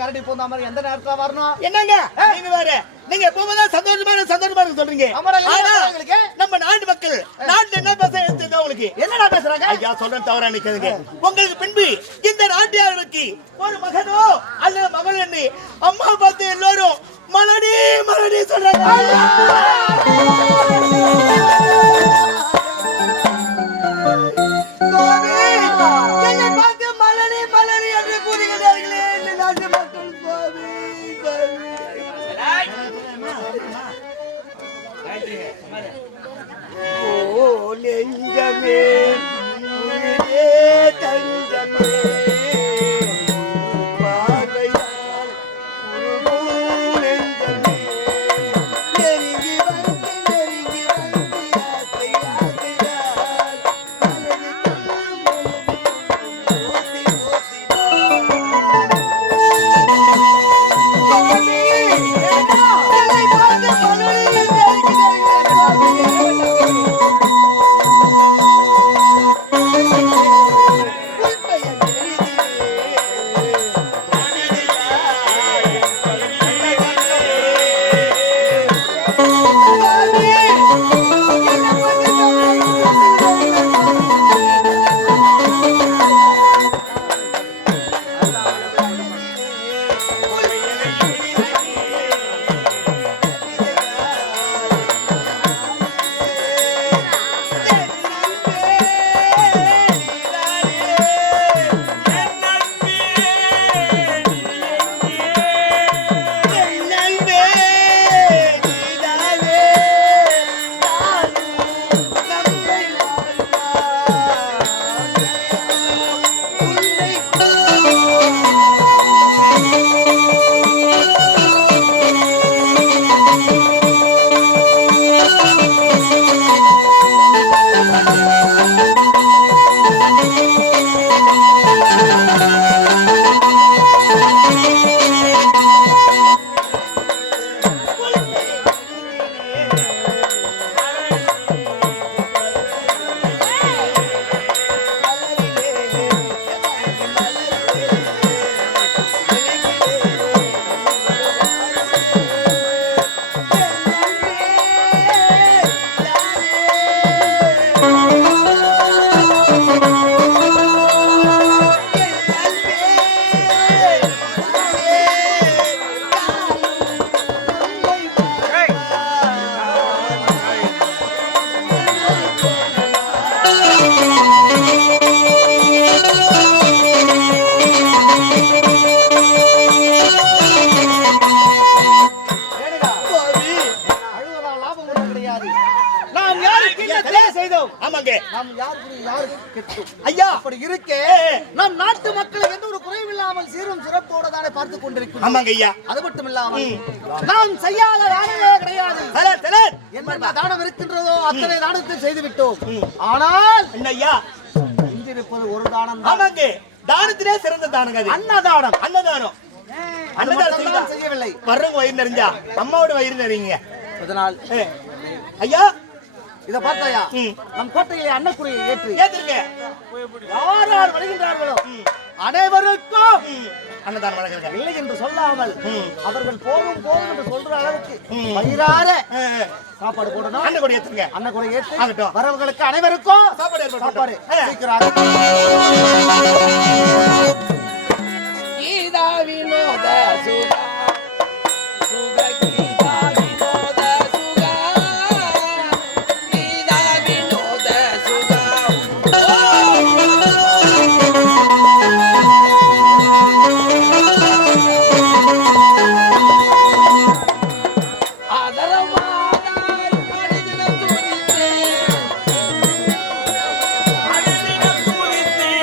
கரடி போந்த மாதிரி எந்த நேரத்துல வரணும்? என்னங்க நீங்க வேற நீங்க எப்பவுமே சந்தோஷமா சொல்றீங்க. ஆனா நம்ம நாட்டு மக்கள் நாட்டுல என்ன பேச தெரியுதா உங்களுக்கு? என்னடா பேசுறாங்க? ஐயா சொல்றேன் தவறா நிக்காதீங்க. உங்களுக்கு பின்பு இந்த நாட்டியாருக்கு ஒரு மகனோ அல்ல மகள் என்று அம்மா பார்த்து எல்லாரும் மலடி மலடி சொல்றாங்க. என்னை பார்த்து மலரி மலரி என்று கூறுகிறார்களே இந்த நாட்டு மக்கள். ஓ நெஞ்சமே உயிரே தஞ்சமே பார்வையால் உருகும் நெஞ்சமே நெருங்கி வந்து ஆசை ஆசையால் மலரி ஓசி ஓசிதான் என்னை பார்த்து மலரி ஐயா அப்படி இருக்கே நம் நாட்டு மக்கள் எந்த ஒரு குறைவில்லாமல் சீரும் சிறப்போடு தானே பார்த்து கொண்டிருக்கிறோம். ஆமாங்க ஐயா. அது மட்டும் இல்லாமல் நாம் செய்யாத தானமே கிடையாது. என்ன தானம் இருக்கின்றதோ அத்தனை தானத்தை செய்து விட்டோம். ஆனால் என்ன ஐயா இங்கிருப்பது ஒரு தானம். ஆமாங்க தானத்திலே சிறந்த தானங்க அது அன்னதானம். அன்னதானம் அன்னதானம் செய்யவில்லை. வர்றவங்க வயிறு நிறைஞ்சா அம்மாவோட வயிறு நிறைங்க. அதனால் ஐயா இத பார்த்தாயா நம் கோட்டையிலே அன்னக்குறையை ஏற்றுங்க. யார் யார் வருகின்றார்களோ அனைவருக்கும் அன்னதானம் வழங்குங்க. இல்லை என்று சொல்லாமல் அவர்கள் போதும் போதும் என்று சொல்ற அளவுக்கு வயிறார சாப்பாடு போடணும். அன்னக்குறை ஏற்றுங்க. அன்னக்குறை ஏற்று வரவர்களுக்கு அனைவருக்கும் சாப்பாடு சீக்கிரம். கீதா வினோத சுகா சுக கீதா வினோத சுகா கீதா வினோத சுகா ஆதரவாதாய் அடிதின துரித்தே அடிதின துரித்தே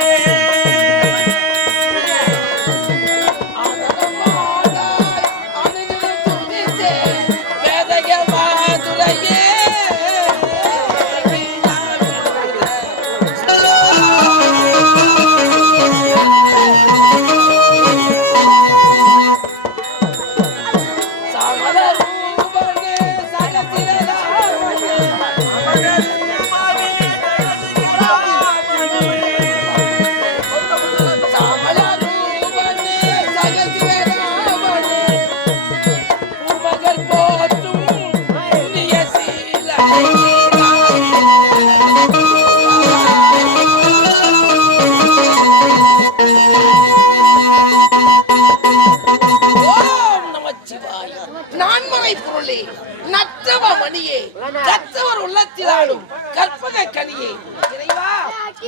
மணியே, கற்றவர் உள்ளத்தில் ஆடும் கற்பக கனியே, இறைவா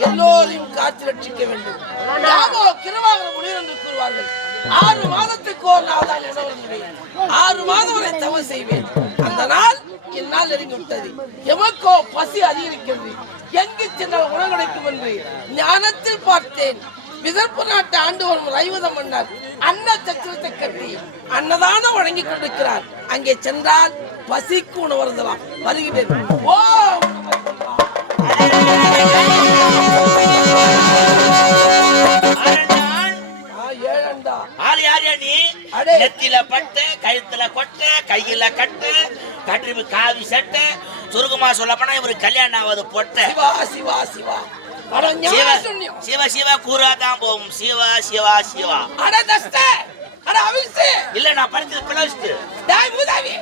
எல்லோரையும் காத்து ரட்சிக்க வேண்டும். யாவோ கிருவாக முனிவர் என்று கூறுவார்கள். 6 மாதத்துக்கு ஒரு நாள் தான் உணவு முடியும். 6 மாதம் வரை தவம் செய்வேன். அந்த நாள் என்னால் நெருங்கிவிட்டது. எமக்கோ பசி அதிகரிக்கிறது. எங்கு சென்றால் உணவு கிடைக்கும் என்று ஞானத்தில் பார்த்தேன். விதர்ப்பு நாட்டு ஆண்டு வரும் ரைவத மன்னர் அன்ன சத்திரத்தை கட்டி அன்னதானம் வழங்கி கொண்டிருக்கிறார். அங்கே சென்றால் பசிக்கு உணவு வருதலாம். வருகிறேன். ஓ ஏழண்டா ஆள் யாரியா நீ? அடே. நெத்தில பட்டு, கழுத்துல கொட்டை, கையில கட்டு, கட்டிப்பு காவி சட்டை, சுருக்கமா சொல்ல போனா இவரு கல்யாணம் ஆகாது பொட்டை. சிவா சிவா சிவா அட ஞான சூன்யம். சிவ சிவ கூறாதான் போகும். சிவா சிவா சிவா. அட தஸ்தே அட அவிஸ்தே இல்ல நான் படிச்சது பிளஸ்ட். டாய் மூதாவி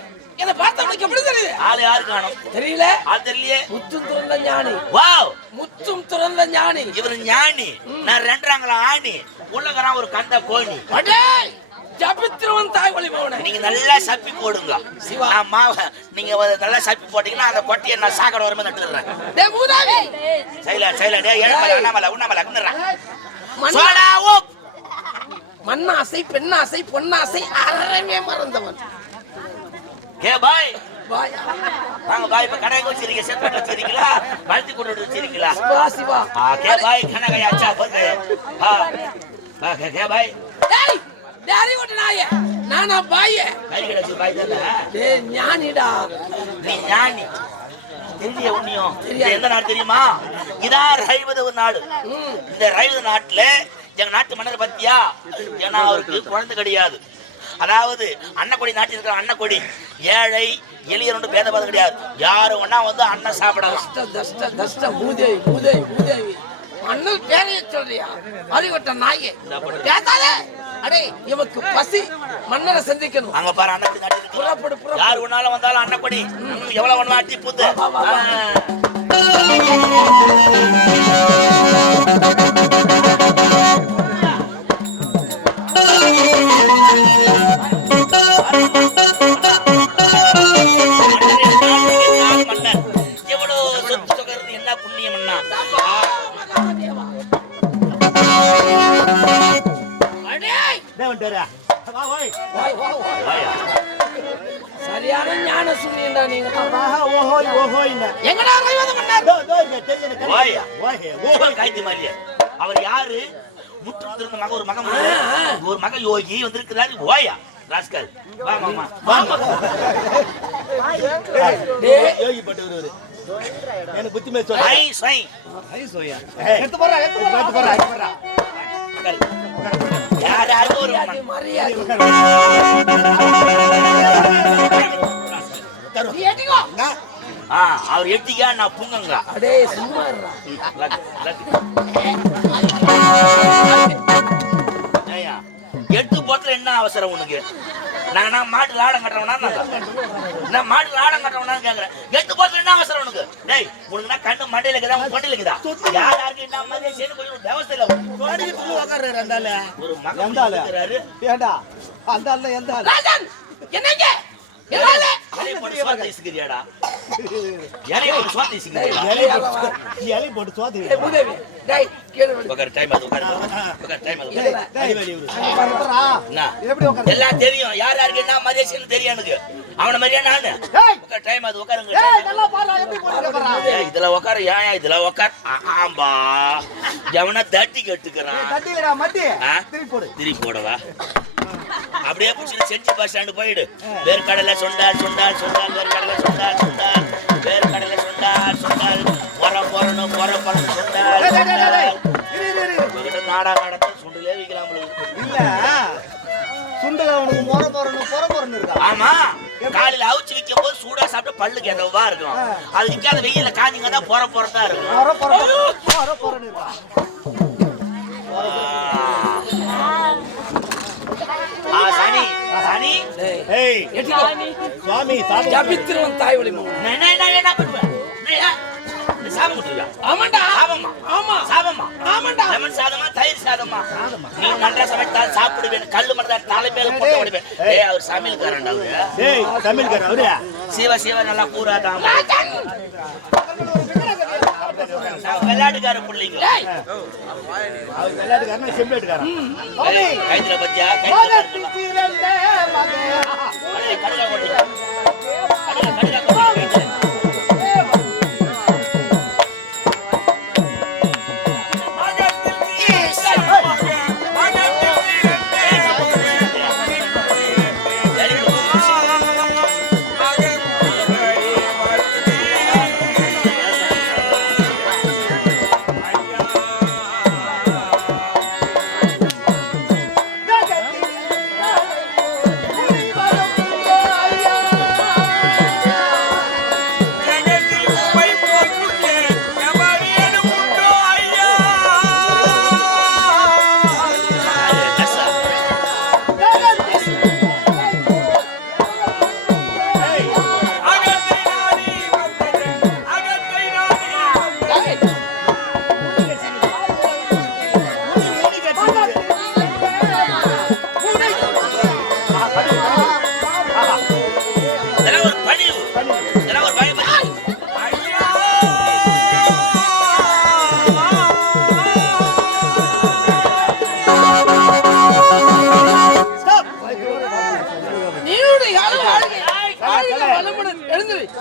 என்ன பார்த்தா உனக்கு எப்படி தெரியுது? ஆளு யாரு காணும்? தெரியல. ஆள் தெரியலையே. முத்தும் துறந்த ஞானி. வாவ், முத்தும் துறந்த ஞானி. இவரு ஞானி, நான் 2 ஆணி, உள்ளகரான் ஒரு கண்ட கோணி. அடே ஜபித்திரவன் தாய் வழி மகனே. நீங்க நல்லா சப்பி போடுங்க. சிவா. நான் மாவ நீங்க நல்லா சப்பி போட்டீங்கன்னா அந்த கொட்டையை நான் சாக்கடை வரமே நட்டுறேன். டேய் மூதாவி சைலண்ட் சைலண்ட். ஏழமலை அண்ணாமலை உண்ணாமலை குன்னுறேன். மன்னா- சோடா ஓப். மண்ணாசை பெண்ணாசை பொன்னாசை அறவே மறந்தவன். கே பாய் வாயா. வாங்க பாய். இப்ப கடைக்கு வச்சிருக்கீங்க, செப்பேட் வச்சிருக்கீங்களா, பழுத்தி கொண்டு வச்சிருக்கீங்களா? சிவா சிவா கே பாய் கனகை அச்சா போங்க. கே பாய் டேய் டாரி ஓட்ட நாயே. நானா பாயே. கை கிடச்சு பாய் தானே. டேய் ஞானிடா. நீ ஞானி தெரியல. உன்னியும் இது எந்த நாடு தெரியுமா? இதான் ரைவத ஒரு நாடு. இந்த ரைவத நாட்டுல எங்க நாட்டு மன்னர் பத்தியா, ஏன்னா அவருக்கு குழந்தை கிடையாது. அதாவது அன்னக்கொடி நாட்டில் இருக்கிற அன்னக்கொடி ஏழை எளியர் பேதபாதம் கிடையாது. யாரும் ஒன்னா வந்து அண்ணன் சாப்பிடலாம். தஸ்ட தஸ்ட தஸ்ட மூதேவி மூதேவி மூதேவி அண்ணன் பேரைய சொல்றியா? அறிவட்ட நாயே பேசாதே. அடே இவக்கு பசி மன்னரை சந்திக்கணும். அங்க பாரு அன்னத்து நாட்டி இருக்கு. புறப்படு புறப்படு. யார் ஒன்னாலும் வந்தாலும் அன்னக்கொடி எவ்வளவு ஒண்ணு ஆட்டி பூத்து. வா, வா, வா. மன்னர் எவ்வளவு சொத்து சொகர்ந்து என்ன புண்ணியம் அண்ணா. அடே தேவன்டரா வா ஓய். வாய், வா, வா. வாயா. சரியான ஞான சூன்யம்டா நீங்க. ஆஹா ஓஹோய் ஓஹோய்னா. எங்கடா ரைவத மன்னர்? இங்க தெரிஞ்சன வாயா. ஓஹே ஓஹோ காய்ச்சி மாதிரியே. அவர் யாரு? முற்று திருந்த மக, ஒரு மகன் ஒரு மக யோகி வந்திருக்கிறாரு. ஓயா ராஸ்கல். வா மாமா வா மாமா. டேய் யோகி பட்டு வருவாரு. எனக்கு புத்தி மேல சொல்ல. ஐ சை எடுத்து போறா எடுத்து போறா. யார் யாரு ஒரு மரியாதை நீ ஏடிகோ. அவர் எட்டிக்கா நான் புங்கங்க. அடே சும்மா இருடா. ஏய்யா, 8 போட்டல என்ன அவசரம் உனக்கு? நான் மாட்டுல ஆடம் கட்டுறவனா? நான் மாட்டுல ஆடம் கட்டுறவனா கேக்குறேன். 8 போட்டல என்ன அவசரம் உனக்கு? டேய் உனக்கு கண்ணு மண்டையில இருக்குதா, உன் பொண்டையில இருக்குதா? யார் யாருக்கு என்ன மாதிரி சேர்ந்து போய் தேவஸ்தை இல்ல. வாடிக்கு உட்கார்றாரு அந்தால. ஒரு மகன் இருக்கிறாரு. ஏண்டா அந்த அல்ல எந்த ஆளு? ராஜன் என்னங்க என்னால இலை போட்டு சுவாத்தி இசுக்கிறியாடா? இலை போட்டு சுவாத்தி இசுக்கிறியாடா? இலை போட்டு சோத்து. ஏய் மூதேவி டேய் கேளு. உட்கார் டைம் அது உட்கார். உட்கார் டைம் அது உட்கார். கைவலி இவரு. என்ன? எல்லாம் தெரியும். யார் யாருக்கு என்ன மரியாதை தெரியும் எனக்கு. அவன மாதிரியா நானு. உட்கார் டைம் அது உட்காருங்க. இதுல உட்காரு. ஏன் இதுல உட்கார்? ஆம்பா எவனா தட்டி கட்டுக்கிறான். தட்டிலடா மட்டி. ஆ? திருப்பி போடு. திருப்பி போடவா? அப்படியே புடிச்சு செஞ்சு பஸ் ஸ்டாண்டு போயிடு. வேர்க்கடலை சொண்டால் சொண்டால் சொண்டால் வேர்க்கடலை சொண்டால் சொண்டால் வேர்க்கடலை சொண்டால் சொண்டால் பொறணும் பொறணும் சொண்டால் நாடா நடத்த சுண்டுலே வைக்கலாம். இல்ல சுண்டல அவனுக்கு மொற போறணும் இருக்கா? ஆமா, காலையில அவிச்சு வைக்கும் போது சூடா சாப்பிட்டு பல்லுக்கு எதவா இருக்கும். அது நிக்காத வெயில காஞ்சிங்க தான் போறதா இருக்கும். மொற போறணும் இருக்கா? சனி சனி ஏய் எட்டிகோ சுவாமி சாமி ஜபித்திரவன் தாய் வழி மகன். என்ன பண்ணுவேன்? சாபம் கொடுத்துருவியா? ஆமாண்டா. சாபமா? ஆமா சாபமா? ஆ ஆமாண்டா. லெமன் சாதமா தயிர் சாதமா? நீ நன்றா சமைத்தால் சாப்பிடுவேன். கல்லு மரத்தா தலை மேல போட்டு விடுவேன். ஏய் அவர் சமையல்காரன்டா அவரு. டேய் சமையல்காரன் அவரு. சிவ நல்லா கூறாதான். விளையாட்டுக்கார பிள்ளைங்க. அவர் விளையாட்டுக்காரன் செம்பேட்டுக்காரன். கைத்துல பத்தியா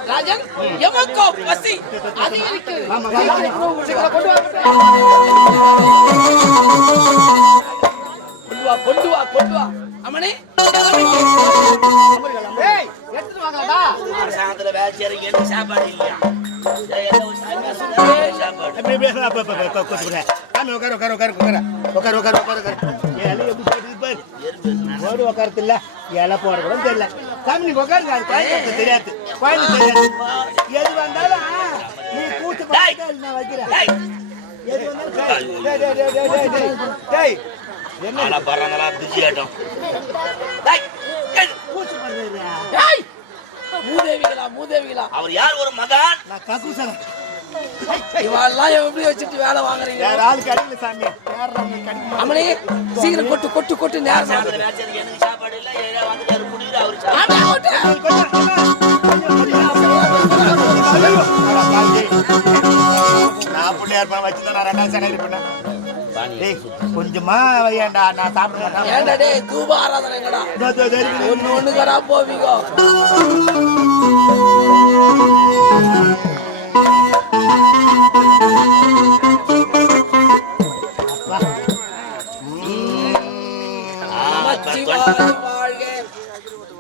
ராஜன் எமக்கோ பசி அதிகரிக்கிறது. கொண்டு வா அம்மனே. ஏய் எடுத்து வாங்கடா. அரசாங்கத்துல வேலை செய்றீங்க என்ன சாப்பாடு இல்லையா? இலை போட கூட தெரியல. சாமி உட்காரு தெரியாது. எது வந்தாலும் நீ கூட்டு நான் வைக்கிறேன். என்ன பறங்களா பிஜி ஆட்டம். மூதேவிகளா அவர் யார்? ஒரு மகான். இவெல்லாம் எப்படி வச்சுட்டு வேலை வாங்குறீங்க? அம்மனே சீக்கிரம் கொட்டு நேரம். சாப்பாடு இல்ல வந்துட்டாரு முடியுது அவரு. நான் பிள்ளையார் பணம் வச்சுதான் நான் 2 சனி இருப்பேன். கொஞ்சமா வையண்டா நான் சாப்பிடுறேன். ஏண்டா டேய் தூப ஆராதனைங்கடா. ஒண்ணு கடா போவீங்க. வாழ்க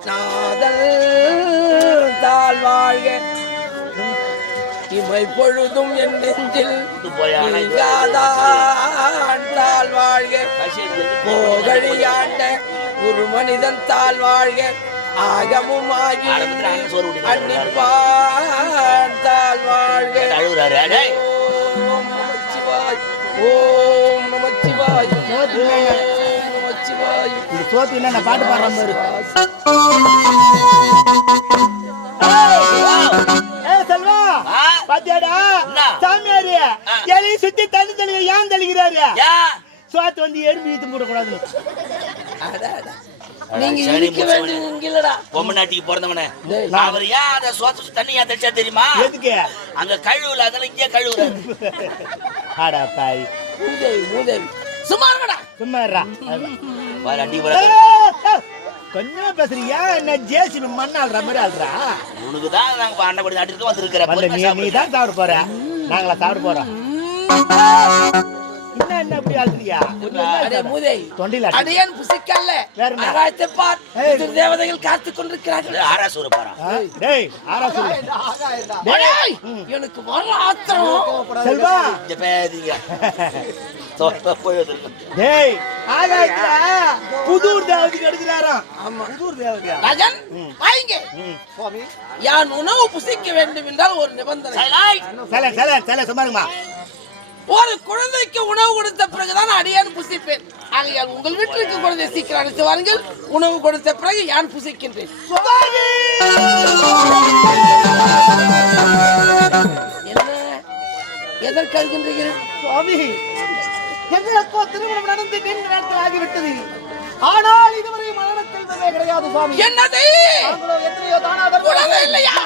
நாதல் தாழ் வாழ்க இமை பொழுதும் என் நெஞ்சில் தாழ் வாழ்க போகழியாண்ட ஒரு மனிதன் தாழ் வாழ்க ஆகமும் ஆகி அன்னிப்பான் தாழ் வாழ்க. ஓம் நமச்சிவாய் ஓம் நமச்சிவாய் சோத்து என்ன பாட்டு பாடுற மாதிரி. செல்வா பாத்தியாடா சாமியாரு எலையை சுத்தி தண்ணி தெளிக்க ஏன் தெளிக்கிறாரு? சோத்து வந்து எறும்பு இழுத்து போடக்கூடாது. நீங்க இருக்க வேண்டியதுலடா பொம்மநாட்டிக்கு பிறந்தவனே அவர் ஏன் அந்த சோத்து தண்ணி ஏன் தெளிச்சா தெரியுமா? எதுக்கு? அங்க கழுவுல அதெல்லாம் இங்கே கழுவுறாரு. ஆடா பாய் மூதேவி சும்மா இருடா. சும்மா இருடா. கொஞ்சம் பேசுறியா? என்ன ஜேசிபி மண்ணாள்ற மாதிரி ஆள்றா. உனக்குதான் நாங்க அண்ணபடி நாட்டுக்கு வந்திருக்கிறோம். நீ தான் சாப்பிட போற, நாங்களா சாப்பிட போறோம். என்ன இப்படி ஆள்றியா? தொண்டில அடியன் புசிக்கல்ல ஆகாயத்தை பார், தேவதைகள் காத்துக் கொண்டிருக்கிறார்கள். ஆராசூர பாரா. டேய் ஆராசூர எனக்கு வர ஆத்திரம். செல்வா இந்த பேதிங்க டேய் ஆகாயத்துல புதூர் தேவதைக்கு எடுக்கிறாராம். ஆமா புதூர் தேவதையா? ராஜன் வாங்க சுவாமி. யான் உணவு புசிக்க வேண்டும் என்றால் ஒரு நிபந்தனை. சல சும்மாருமா. ஒரு குழந்தைக்கு உணவு கொடுத்த பிறகுதான் அடியான் புசிப்பேன். ஆகையால் உங்கள் வீட்டிற்கு குழந்தை சீக்கிரம் அழைத்து வாருங்கள். உணவு கொடுத்த பிறகு யான் புசிக்கின்றேன். என்ன எதற்கு அழுகின்றீர்கள்? சுவாமி எங்களுக்கோ திருமணம் நடந்து நீண்ட நாட்கள் ஆகிவிட்டது. ஆனால் இதுவரை மரண செல்வமே கிடையாது சுவாமி. என்னது நாங்களோ எத்தனையோ தானா குழந்தை இல்லையா?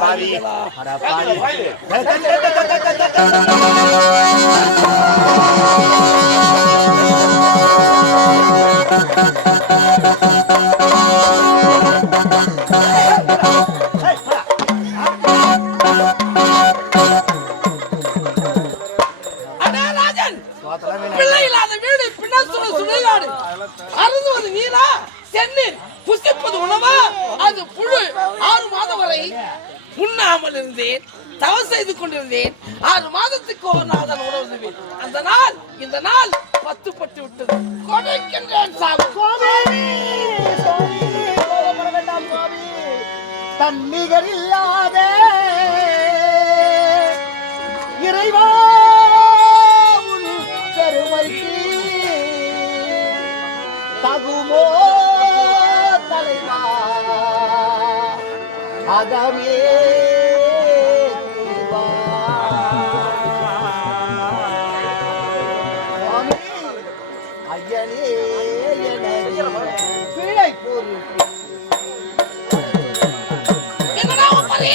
பாவி பிள்ளை இல்லாத வீடு பின்னால் சுடுகாடு. அருந்துவது நீரா சென்னீர், புசிப்பது உணவா அது புழு. 6 மாதம் வரை உண்ணாமல் இருந்தேன், தவம் செய்து கொண்டிருந்தேன். 6 மாதத்துக்கு ஒரு நாள் தான் உணர்ந்தேன். அந்த நாள் இந்த நாள் 10 பட்டு விட்டது. கொடுக்கின்றேன் சாமி. தன்னிகர் இல்லாத இறைவா பெருமைக்கு தகுமோ தலைவா அகமே ஐயனே பிழை பொருள் என்னடா பரி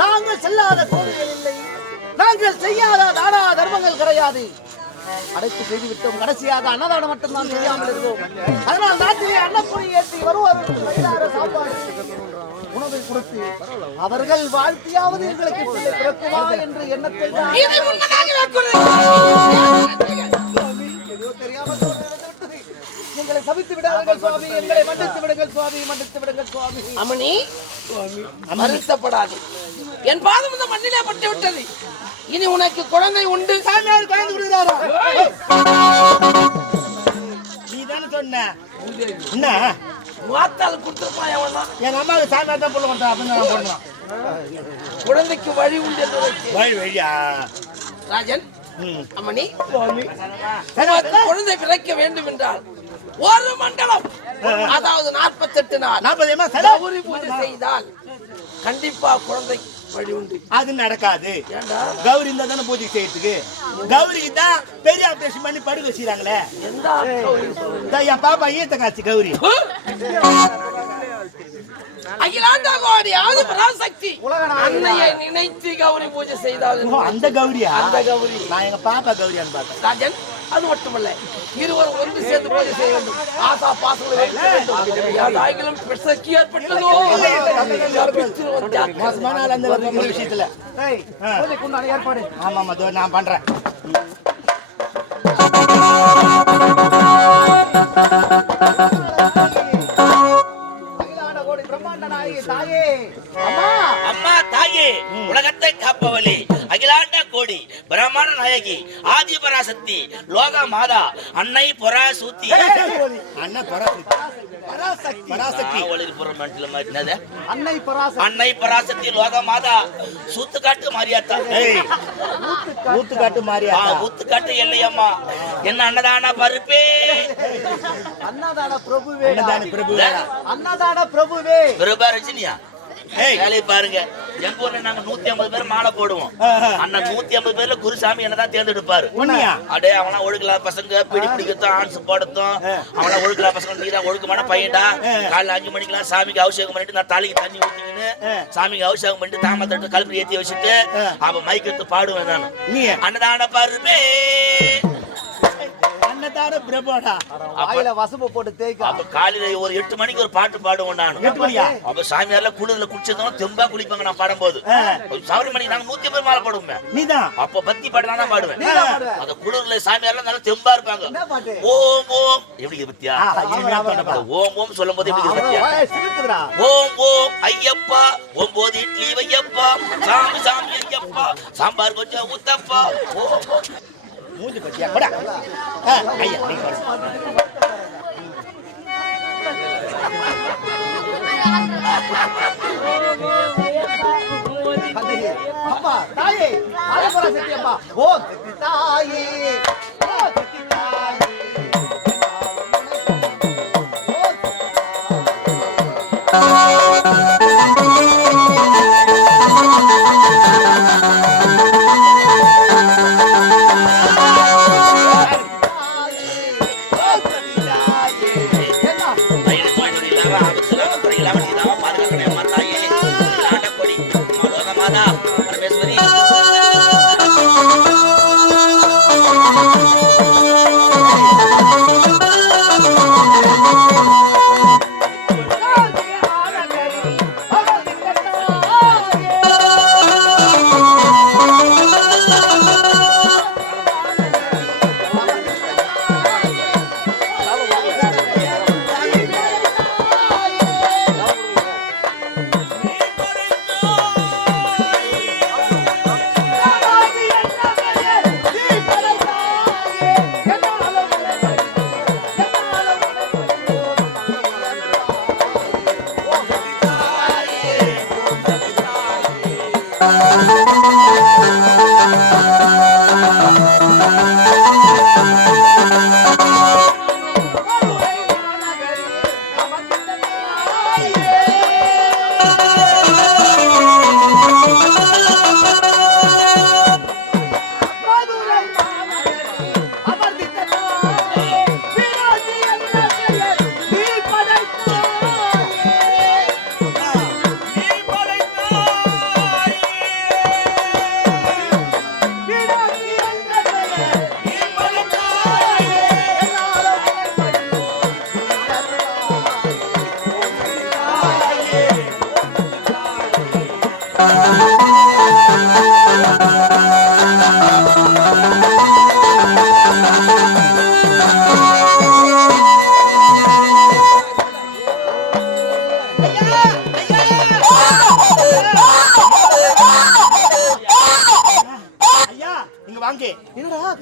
நாங்கள் செல்லாத கோவில்கள் இல்லை, நாங்கள் செய்யாத தானா தர்மங்கள் கிடையாது. அடைத்து செய்து விட்டோம். கடைசியாக அன்னதானம் மட்டும்தான் செய்யாமல் இருந்தோம். அதனால் நாட்டிலே அன்னப்பொறி ஏற்றி வருவார்கள் வயிறார சாப்பாடு உணவை கொடுத்து அவர்கள் வாழ்த்தியாவது எங்களுக்கு பிள்ளை பிறக்குமா என்று எண்ணத்தில் தான் தெரியாமல் எங்களை சபித்து விடாதீர்கள் சுவாமி, எங்களை மன்னித்து விடுங்கள் சுவாமி, மன்னித்து விடுங்கள் சுவாமி. அம்மணி வருத்தப்படாது, என் பாதம் இந்த மண்ணிலே பட்டு விட்டது. இனி உனக்கு குழந்தை உண்டு. சாமியார் குழந்தை விடுகிறாரா? நீ தானே சொன்ன என்ன மாத்தால் கொடுத்துருப்பான். எங்க அம்மாவுக்கு சாமியார் தான் போட மாட்டான் அப்படின்னு போடலாம். குழந்தைக்கு வழி உண்டு என்று வழியா ராஜன். அம்மணி குழந்தை பிறக்க வேண்டும் என்றால் ஒரு மண்டலம், அதாவது 48 நாள் கௌரி பூஜை செய்தால் கண்டிப்பா குழந்தை வழி உண்டு. அது நடக்காது. ஏண்டா கௌரி இருந்தா தானே பூஜை செய்யறதுக்கு. கௌரி தான் பெரிய ஆபரேஷன் பண்ணி படுக்க வச்சுறாங்களே. எந்த கௌரி சொல்றீங்க? என் பாப்பா ஈத்த காட்சி கௌரி. அகிலாண்ட கோடி ஆதி பராசக்தி அன்னையை நினைத்து கௌரி பூஜை செய்தால் அந்த கௌரியா? அந்த கௌரி. நான் எங்க பாப்பா கௌரியான்னு பார்த்தேன். ராஜன், அது மட்டுமல்ல, இருவரும் ஒன்று சேர்ந்து பூஜை செய்ய வேண்டும். ஆசா பாசங்களை வைக்க வேண்டும். யாராயிலும் பிரசக்கி ஏற்பட்டதோ மோசமான ஆள் அந்த ஒரு விஷயத்துல. ஆமா ஆமா, நான் பண்றேன். அம்மா தாயே, உலகத்தை காப்பவளே, அகிலாண்ட கோடி பிரம்மாண்ட நாயகி, ஆதி பராசக்தி, லோக மாதா, அன்னை பராசக்தி. அன்னை பராசக்தி அன்னை பராசக்தி, லோக மாதா, சூத்துக்காட்டு மாரியாத்தா. ஊத்துக்காட்டு மாரியாத்தா, ஊத்துக்காட்டு எல்லையம்மா, என்ன அன்னதான பருப்பே, அன்னதான பிரபுவே, அன்னதான பிரபுவே. பிரபா ரஜினியா வேலையை பாருங்க. எங்க ஊர்ல நாங்க 150 பேர் மாலை போடுவோம். அண்ணா 150 பேர்ல குருசாமி என்னதான் தேர்ந்தெடுப்பாரு. அடே அவனா ஒழுக்கலா பசங்க, பிடி பிடிக்கத்தான், ஆன்ஸ் போடத்தான், அவனா ஒழுக்கலா பசங்க, நீதான் ஒழுக்கமான பையன்டா. காலைல 5 மணிக்கெல்லாம் சாமிக்கு அபிஷேகம் பண்ணிட்டு, நான் தலைக்கு தண்ணி ஊத்திக்கின்னு சாமிக்கு அபிஷேகம் பண்ணிட்டு தாமத்தை கல்பி ஏத்தி வச்சுட்டு அவன் மைக் எடுத்து பாடுவேன் நான். அன்னதான பாருப்பே, அன்னதான பிரபோடா. வாயில வசம்பு போட்டு தேய்க்க. அப்ப காலையில ஒரு 8 மணிக்கு ஒரு பாட்டு பாடுவோம் நான். 8 மணியா? அப்ப சாமியார்ல குளிர்ல குடிச்சதும் தெம்பா குளிப்பாங்க நான் பாடும்போது. சவரி மணி நாங்க 150 பேர் மாலை பாடுவோம். நீதான் அப்ப பக்தி பாட்டு தான் பாடுவேன். அந்த குளிர்ல சாமியார்ல நல்லா தெம்பா இருப்பாங்க. ஓம் ஓம் எப்படி பத்தியா? ஓம் ஓம் சொல்லும் போது எப்படி பத்தியா? ஓம் ஓம் ஐயப்பா, 9 இட்லி வையப்பா, சாமி சாமி ஐயப்பா, சாம்பார் கொஞ்சம் ஊத்தப்பா. மூஞ்சி பத்தியா போடா. ஐயா நீ அம்மா தாயே, ஆதி பராசக்தி அம்மா, ஓ தாயே, ஓ தாயே.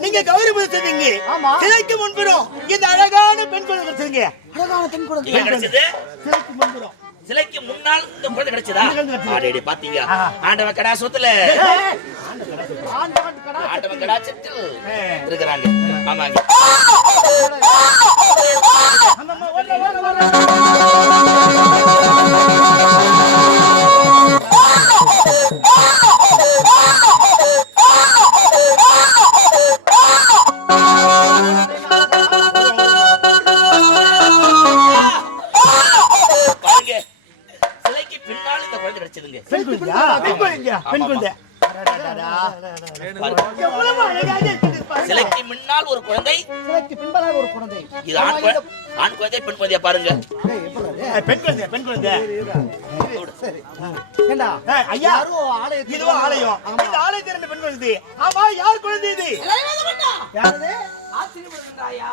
நீங்க கௌரி பூஜை செய்வீங்க. சிலைக்கு முன்புறம் இந்த அழகான பெண் குழந்தை கிடைச்சீங்க. அழகான பெண் குழந்தை கிடைச்சது. சிலைக்கு முன்புறம் சிலைக்கு முன்னால் இந்த குழந்தை கிடைச்சதா? ஆடேடி பாத்தீங்க. ஆண்டவன் கடா சொத்துல ஆண்டவன் கடா செட்டில் இருக்கிறாங்க. ஆமாங்க. அம்மா கிடைச்சதுங்க. பெண் குழந்தையா? பெண் குழந்தையா? பெண் குழந்தை. எவ்வளவு அழகாக இருக்குது பாருங்க. சிலைக்கு முன்னால் ஒரு குழந்தை, சிலைக்கு பின்பதாக ஒரு குழந்தை. இது ஆண் குழந்தை பெண் குழந்தையா பாருங்க. பெண் குழந்தை, பெண் குழந்தை. சரி. ஏண்டா? ஐயா, யாரும் ஆலயத்துக்கு இதுவா ஆலயம்? இந்த ஆலயத்தில் இருந்த பெண் குழந்தை. ஆமா, யார் குழந்தை இது? யாரது? ஆச்சரியப்படுகின்றாயா?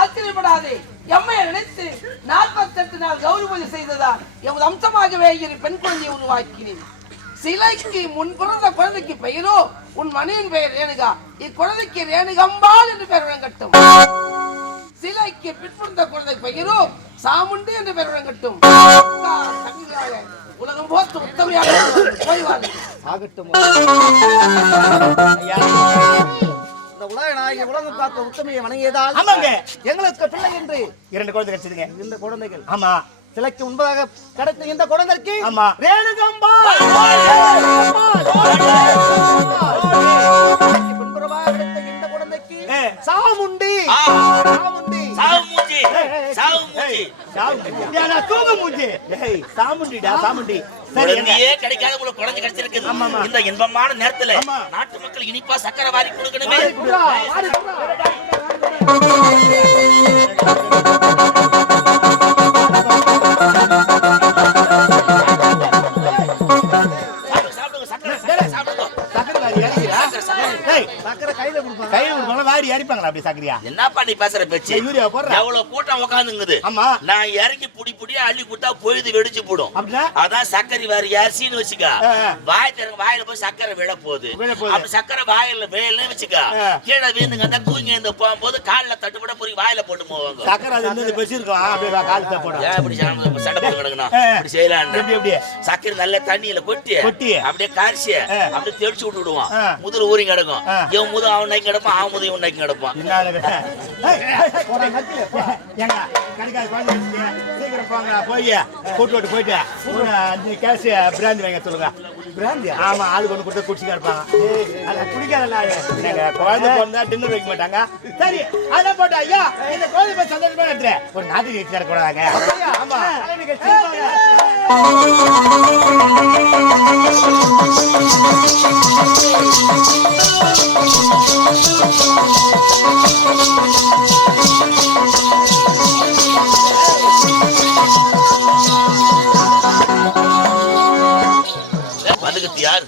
ஆச்சரியப்படாதே. எம்மையை நினைத்து 48 நாள் கௌரி பூஜை செய்ததால் எமது அம்சமாகவே இரு பெண் குழந்தையை உருவாக்கினேன். சிலைக்கு முன் பிறந்த குழந்தைக்கு பெயரோ உன் மனைவியின் பெயர் ரேணுகா. இக்குழந்தைக்கு ரேணுகம்பாள் என்று பெயர் வழங்கட்டும். சிலைக்கு பிற்படுத்த குழந்தை பெயரோ சாமுண்டி என்று பெயர் வழங்கட்டும். உலகம் போத்து உத்தமையாக ஆகட்டும். இந்த உலக நாயகி உலகம் பார்த்த உத்தமையை வணங்கியதால் ஆமாங்க, எங்களுக்கு பிள்ளை என்று 2 குழந்தை கிடைச்சதுங்க. இந்த குழந்தைகள் ஆமா, சிலைக்கு முன்பதாக கிடைத்த இந்த குழந்தைக்கு ஆமா, ரேணுகம்பாள் பின்புறமாக கிடைத்த இந்த குழந்தைக்கு சாமுண்டி சாமுண்டி சாவுமூஞ்சி, சாவுமூஞ்சி. ஏடா தூங்க மூஞ்சி. ஏய், சாமுண்டிடா, சாமுண்டி. குழந்தையே கிடைக்காத உங்களுக்கு குழந்தை கிடைச்சிருக்குது. இந்த இன்பமான நேரத்துல ஆமா. நாட்டு மக்கள் இனிப்பா சக்கரை வாரி கொடுக்கணுமே. சாப்பிடுங்க, சக்கரை சாப்பிடுங்க. சக்கரை வாரி அடிக்கிறா? ஏய், சக்கரை கையில கொடுப்பாங்க. கையில கொடுப்பாங்க, வாரி அடிப்பாங்களா அப்படி சக்கரையா? என்னப்பா நீ பேசுற பேச்சு? யூரியா போடுற? எவ்வளவு கூட்டம் உட்காந்துங்குது. ஆமா. நான் இறங்கி புடி புடியா அள்ளி குட்டா பொழுது வெடிச்சு போடும். அப்படின்னா? அதான் சக்கரை வாரி அரிசின்னு வச்சுக்க. வாய் திறங்க, வாயில போய் சக்கரை விழ போகுது. அப்படி சக்கரை வாயில விழன்னு வச்சுக்க, கீழே வீந்துங்க அந்த கூங்க இந்த போகும்போது காலில் தட்டுப்பட போய் வாயில போட்டு போவாங்க. சக்கரை அது வந்து பெருசிருக்கும். அப்படியே காலத்தை போடும். ஏன் இப்படி சண்டை போட்டு கிடக்கணும்? இப்படி செய்யலாம். எப்படி சக்கரை நல்ல தண்ணியில கொட்டி அப்படியே காய்ச்சி அப்படியே தெளிச்சு விட்டு விடுவான். முதல் ஊறி கிடக்கும். இவன் முது அவன் நைக்கு கிடப்பான், அவன் முது இவன் நைக்கு கிடப்பான். சீக்கிரம் போங்க, போய் கூட்டு போயிட்டு 5 கேஸ் பிராந்தி வாங்க சொல்லுங்க. பிராந்தியா? ஆமா, ஆளு கொண்டு கொடுத்து குடிச்சுக்க இருப்பாங்க. குடிக்காத குழந்தை பிறந்தா டின்னர் வைக்க மாட்டாங்க. சரி, அதான் போட்டா ஐயா, இந்த குழந்தை போய் சந்தோஷமா எடுத்துறேன். ஒரு நாட்டு நிகழ்ச்சி நடக்கூடாதாங்க. ஆமா, யாரு?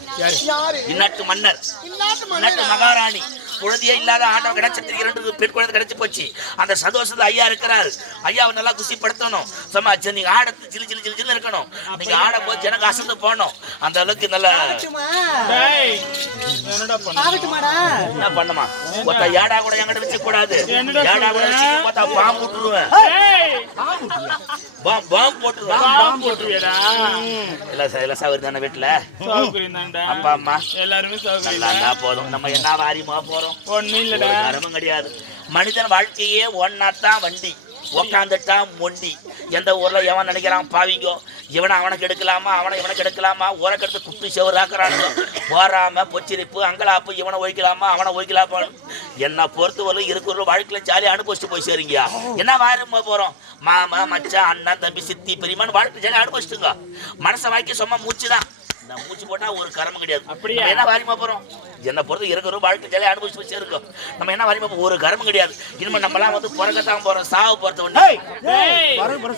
இந்நாட்டு மன்னர், இந்நாட்டு மகாராணி. குழந்தையே இல்லாத ஆண்டவன் கிடைச்சதுக்கு 2 பெண் குழந்தை கிடைச்சு போச்சு. அந்த சந்தோஷத்துல ஐயா இருக்கிறாரு. ஐயாவை நல்லா குசிப்படுத்தணும். சும்மா நீங்க ஆடத்து ஜிலு ஜிலு ஜிலு இருக்கணும். நீங்க ஆட போது ஜனங்க அசந்து போகணும். அந்த அளவுக்கு நல்லா என்ன பண்ணுமா? ஒத்த ஏடா கூட என்கிட்ட வச்சு கூடாது. ஏடா கூட வச்சு பார்த்தா பாம்பு போட்டுருவேன். பாம்பு போட்டுருவேன். எல்லாம் சௌகரியம் தானே வீட்டுல? அப்பா அம்மா எல்லாருமே சௌகரியம் போதும். நம்ம என்ன வாரிமா போறோம்? ஒண்ணும் இல்லடா, கர்மம் கிடையாது. மனிதன் வாழ்க்கையே ஒன்னாத்தான் வண்டி. உக்காந்துட்டா மொண்டி. எந்த ஊர்ல எவன் நினைக்கிறான் பாவிங்கோ, இவனை அவனுக்கு எடுக்கலாமா, அவனை இவனுக்கு எடுக்கலாமா, ஊரக்கெடுத்து குப்பி செவராக்குறானுங்க. போறாம பொச்சிரிப்பு அங்கலாப்பு, இவனை ஒழிக்கலாமா அவனை ஒழிக்கலாமா. என்ன பொறுத்தவரை இருக்கிற வாழ்க்கையில ஜாலியா அனுபவிச்சுட்டு போய் சேருங்க. என்ன வாரமா போறோம்? மாமா மச்சான் அண்ணன் தம்பி சித்தி பெரியமான்னு வாழ்க்கை ஜாலியா அனுபவிச்சுட்டுங்க. மனசை வாய்க்க சும்மா மூச்சுதான். மூச்சு போட்டா ஒரு கர்மம் கிடையாது. என்ன வாரிமா போறோம்? என்ன பொறுத்து இருக்கிற வாழ்க்கை ஜாலியா அனுபவிச்சு போய் சேருங்க. நம்ம என்ன வாரிமா ஒரு கர்மம் கிடையாது. இனிமே நம்ம எல்லாம் வந்து பிறக்கத்தான் போறோம், சாவு போறது ஒண்ணு.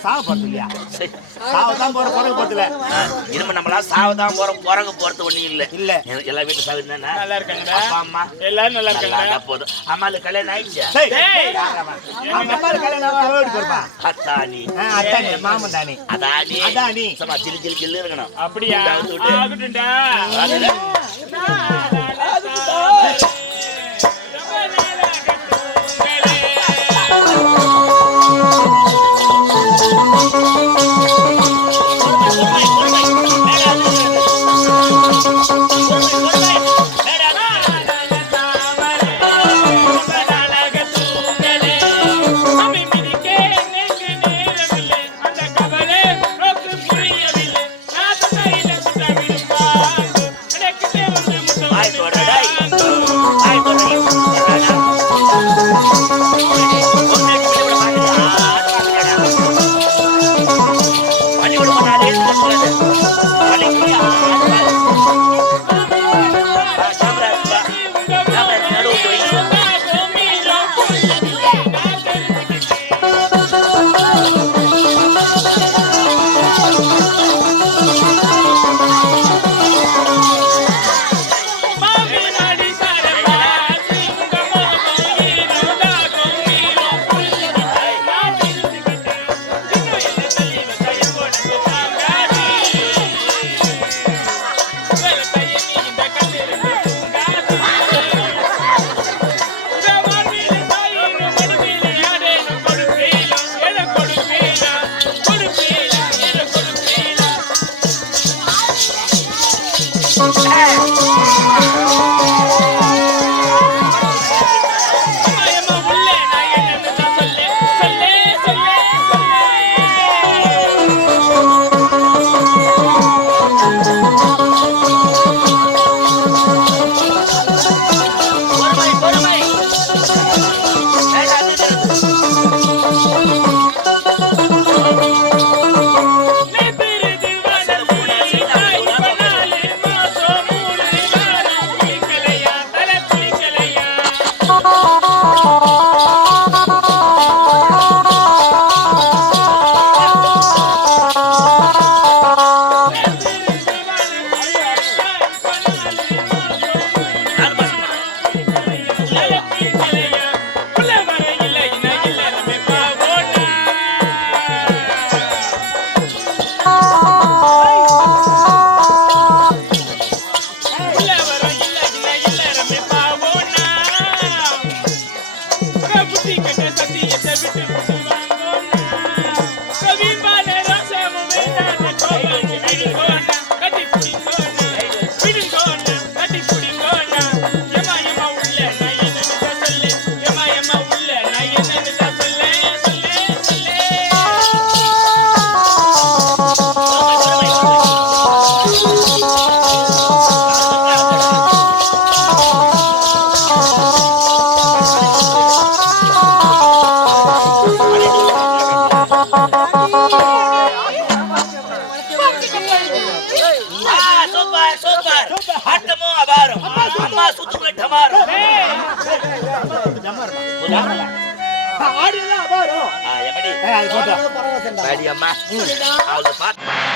சாவு போறது இல்லையா? சாவுதான் போற பிறகு போறதுல. இனிமே நம்மளாம் சாவுதான் போறோம், பிறகு போறது ஒண்ணு இல்ல. இல்ல எல்லா வீட்டு சாவு தானே? நல்லா இருக்காங்க அப்பா அம்மா எல்லாரும் நல்லா இருக்காங்க. போதும். அம்மாளுக்கு கல்யாணம் ஆயிடுச்சு. அத்தானி அத்தானி மாமன் தானி அதானி அதானி சும்மா ஜில் ஜில் ஜில் இருக்கணும். அப்படியா? பள்ளிக்கூடம் சூப்பர் சூப்பர் ஆட்டமும் அபாரம் அம்மா சுத்துக்குள்ள டமாரம் ஆடியெல்லாம் அபாரம் எப்படி அது போட்டோம் அம்மா அது பாத்து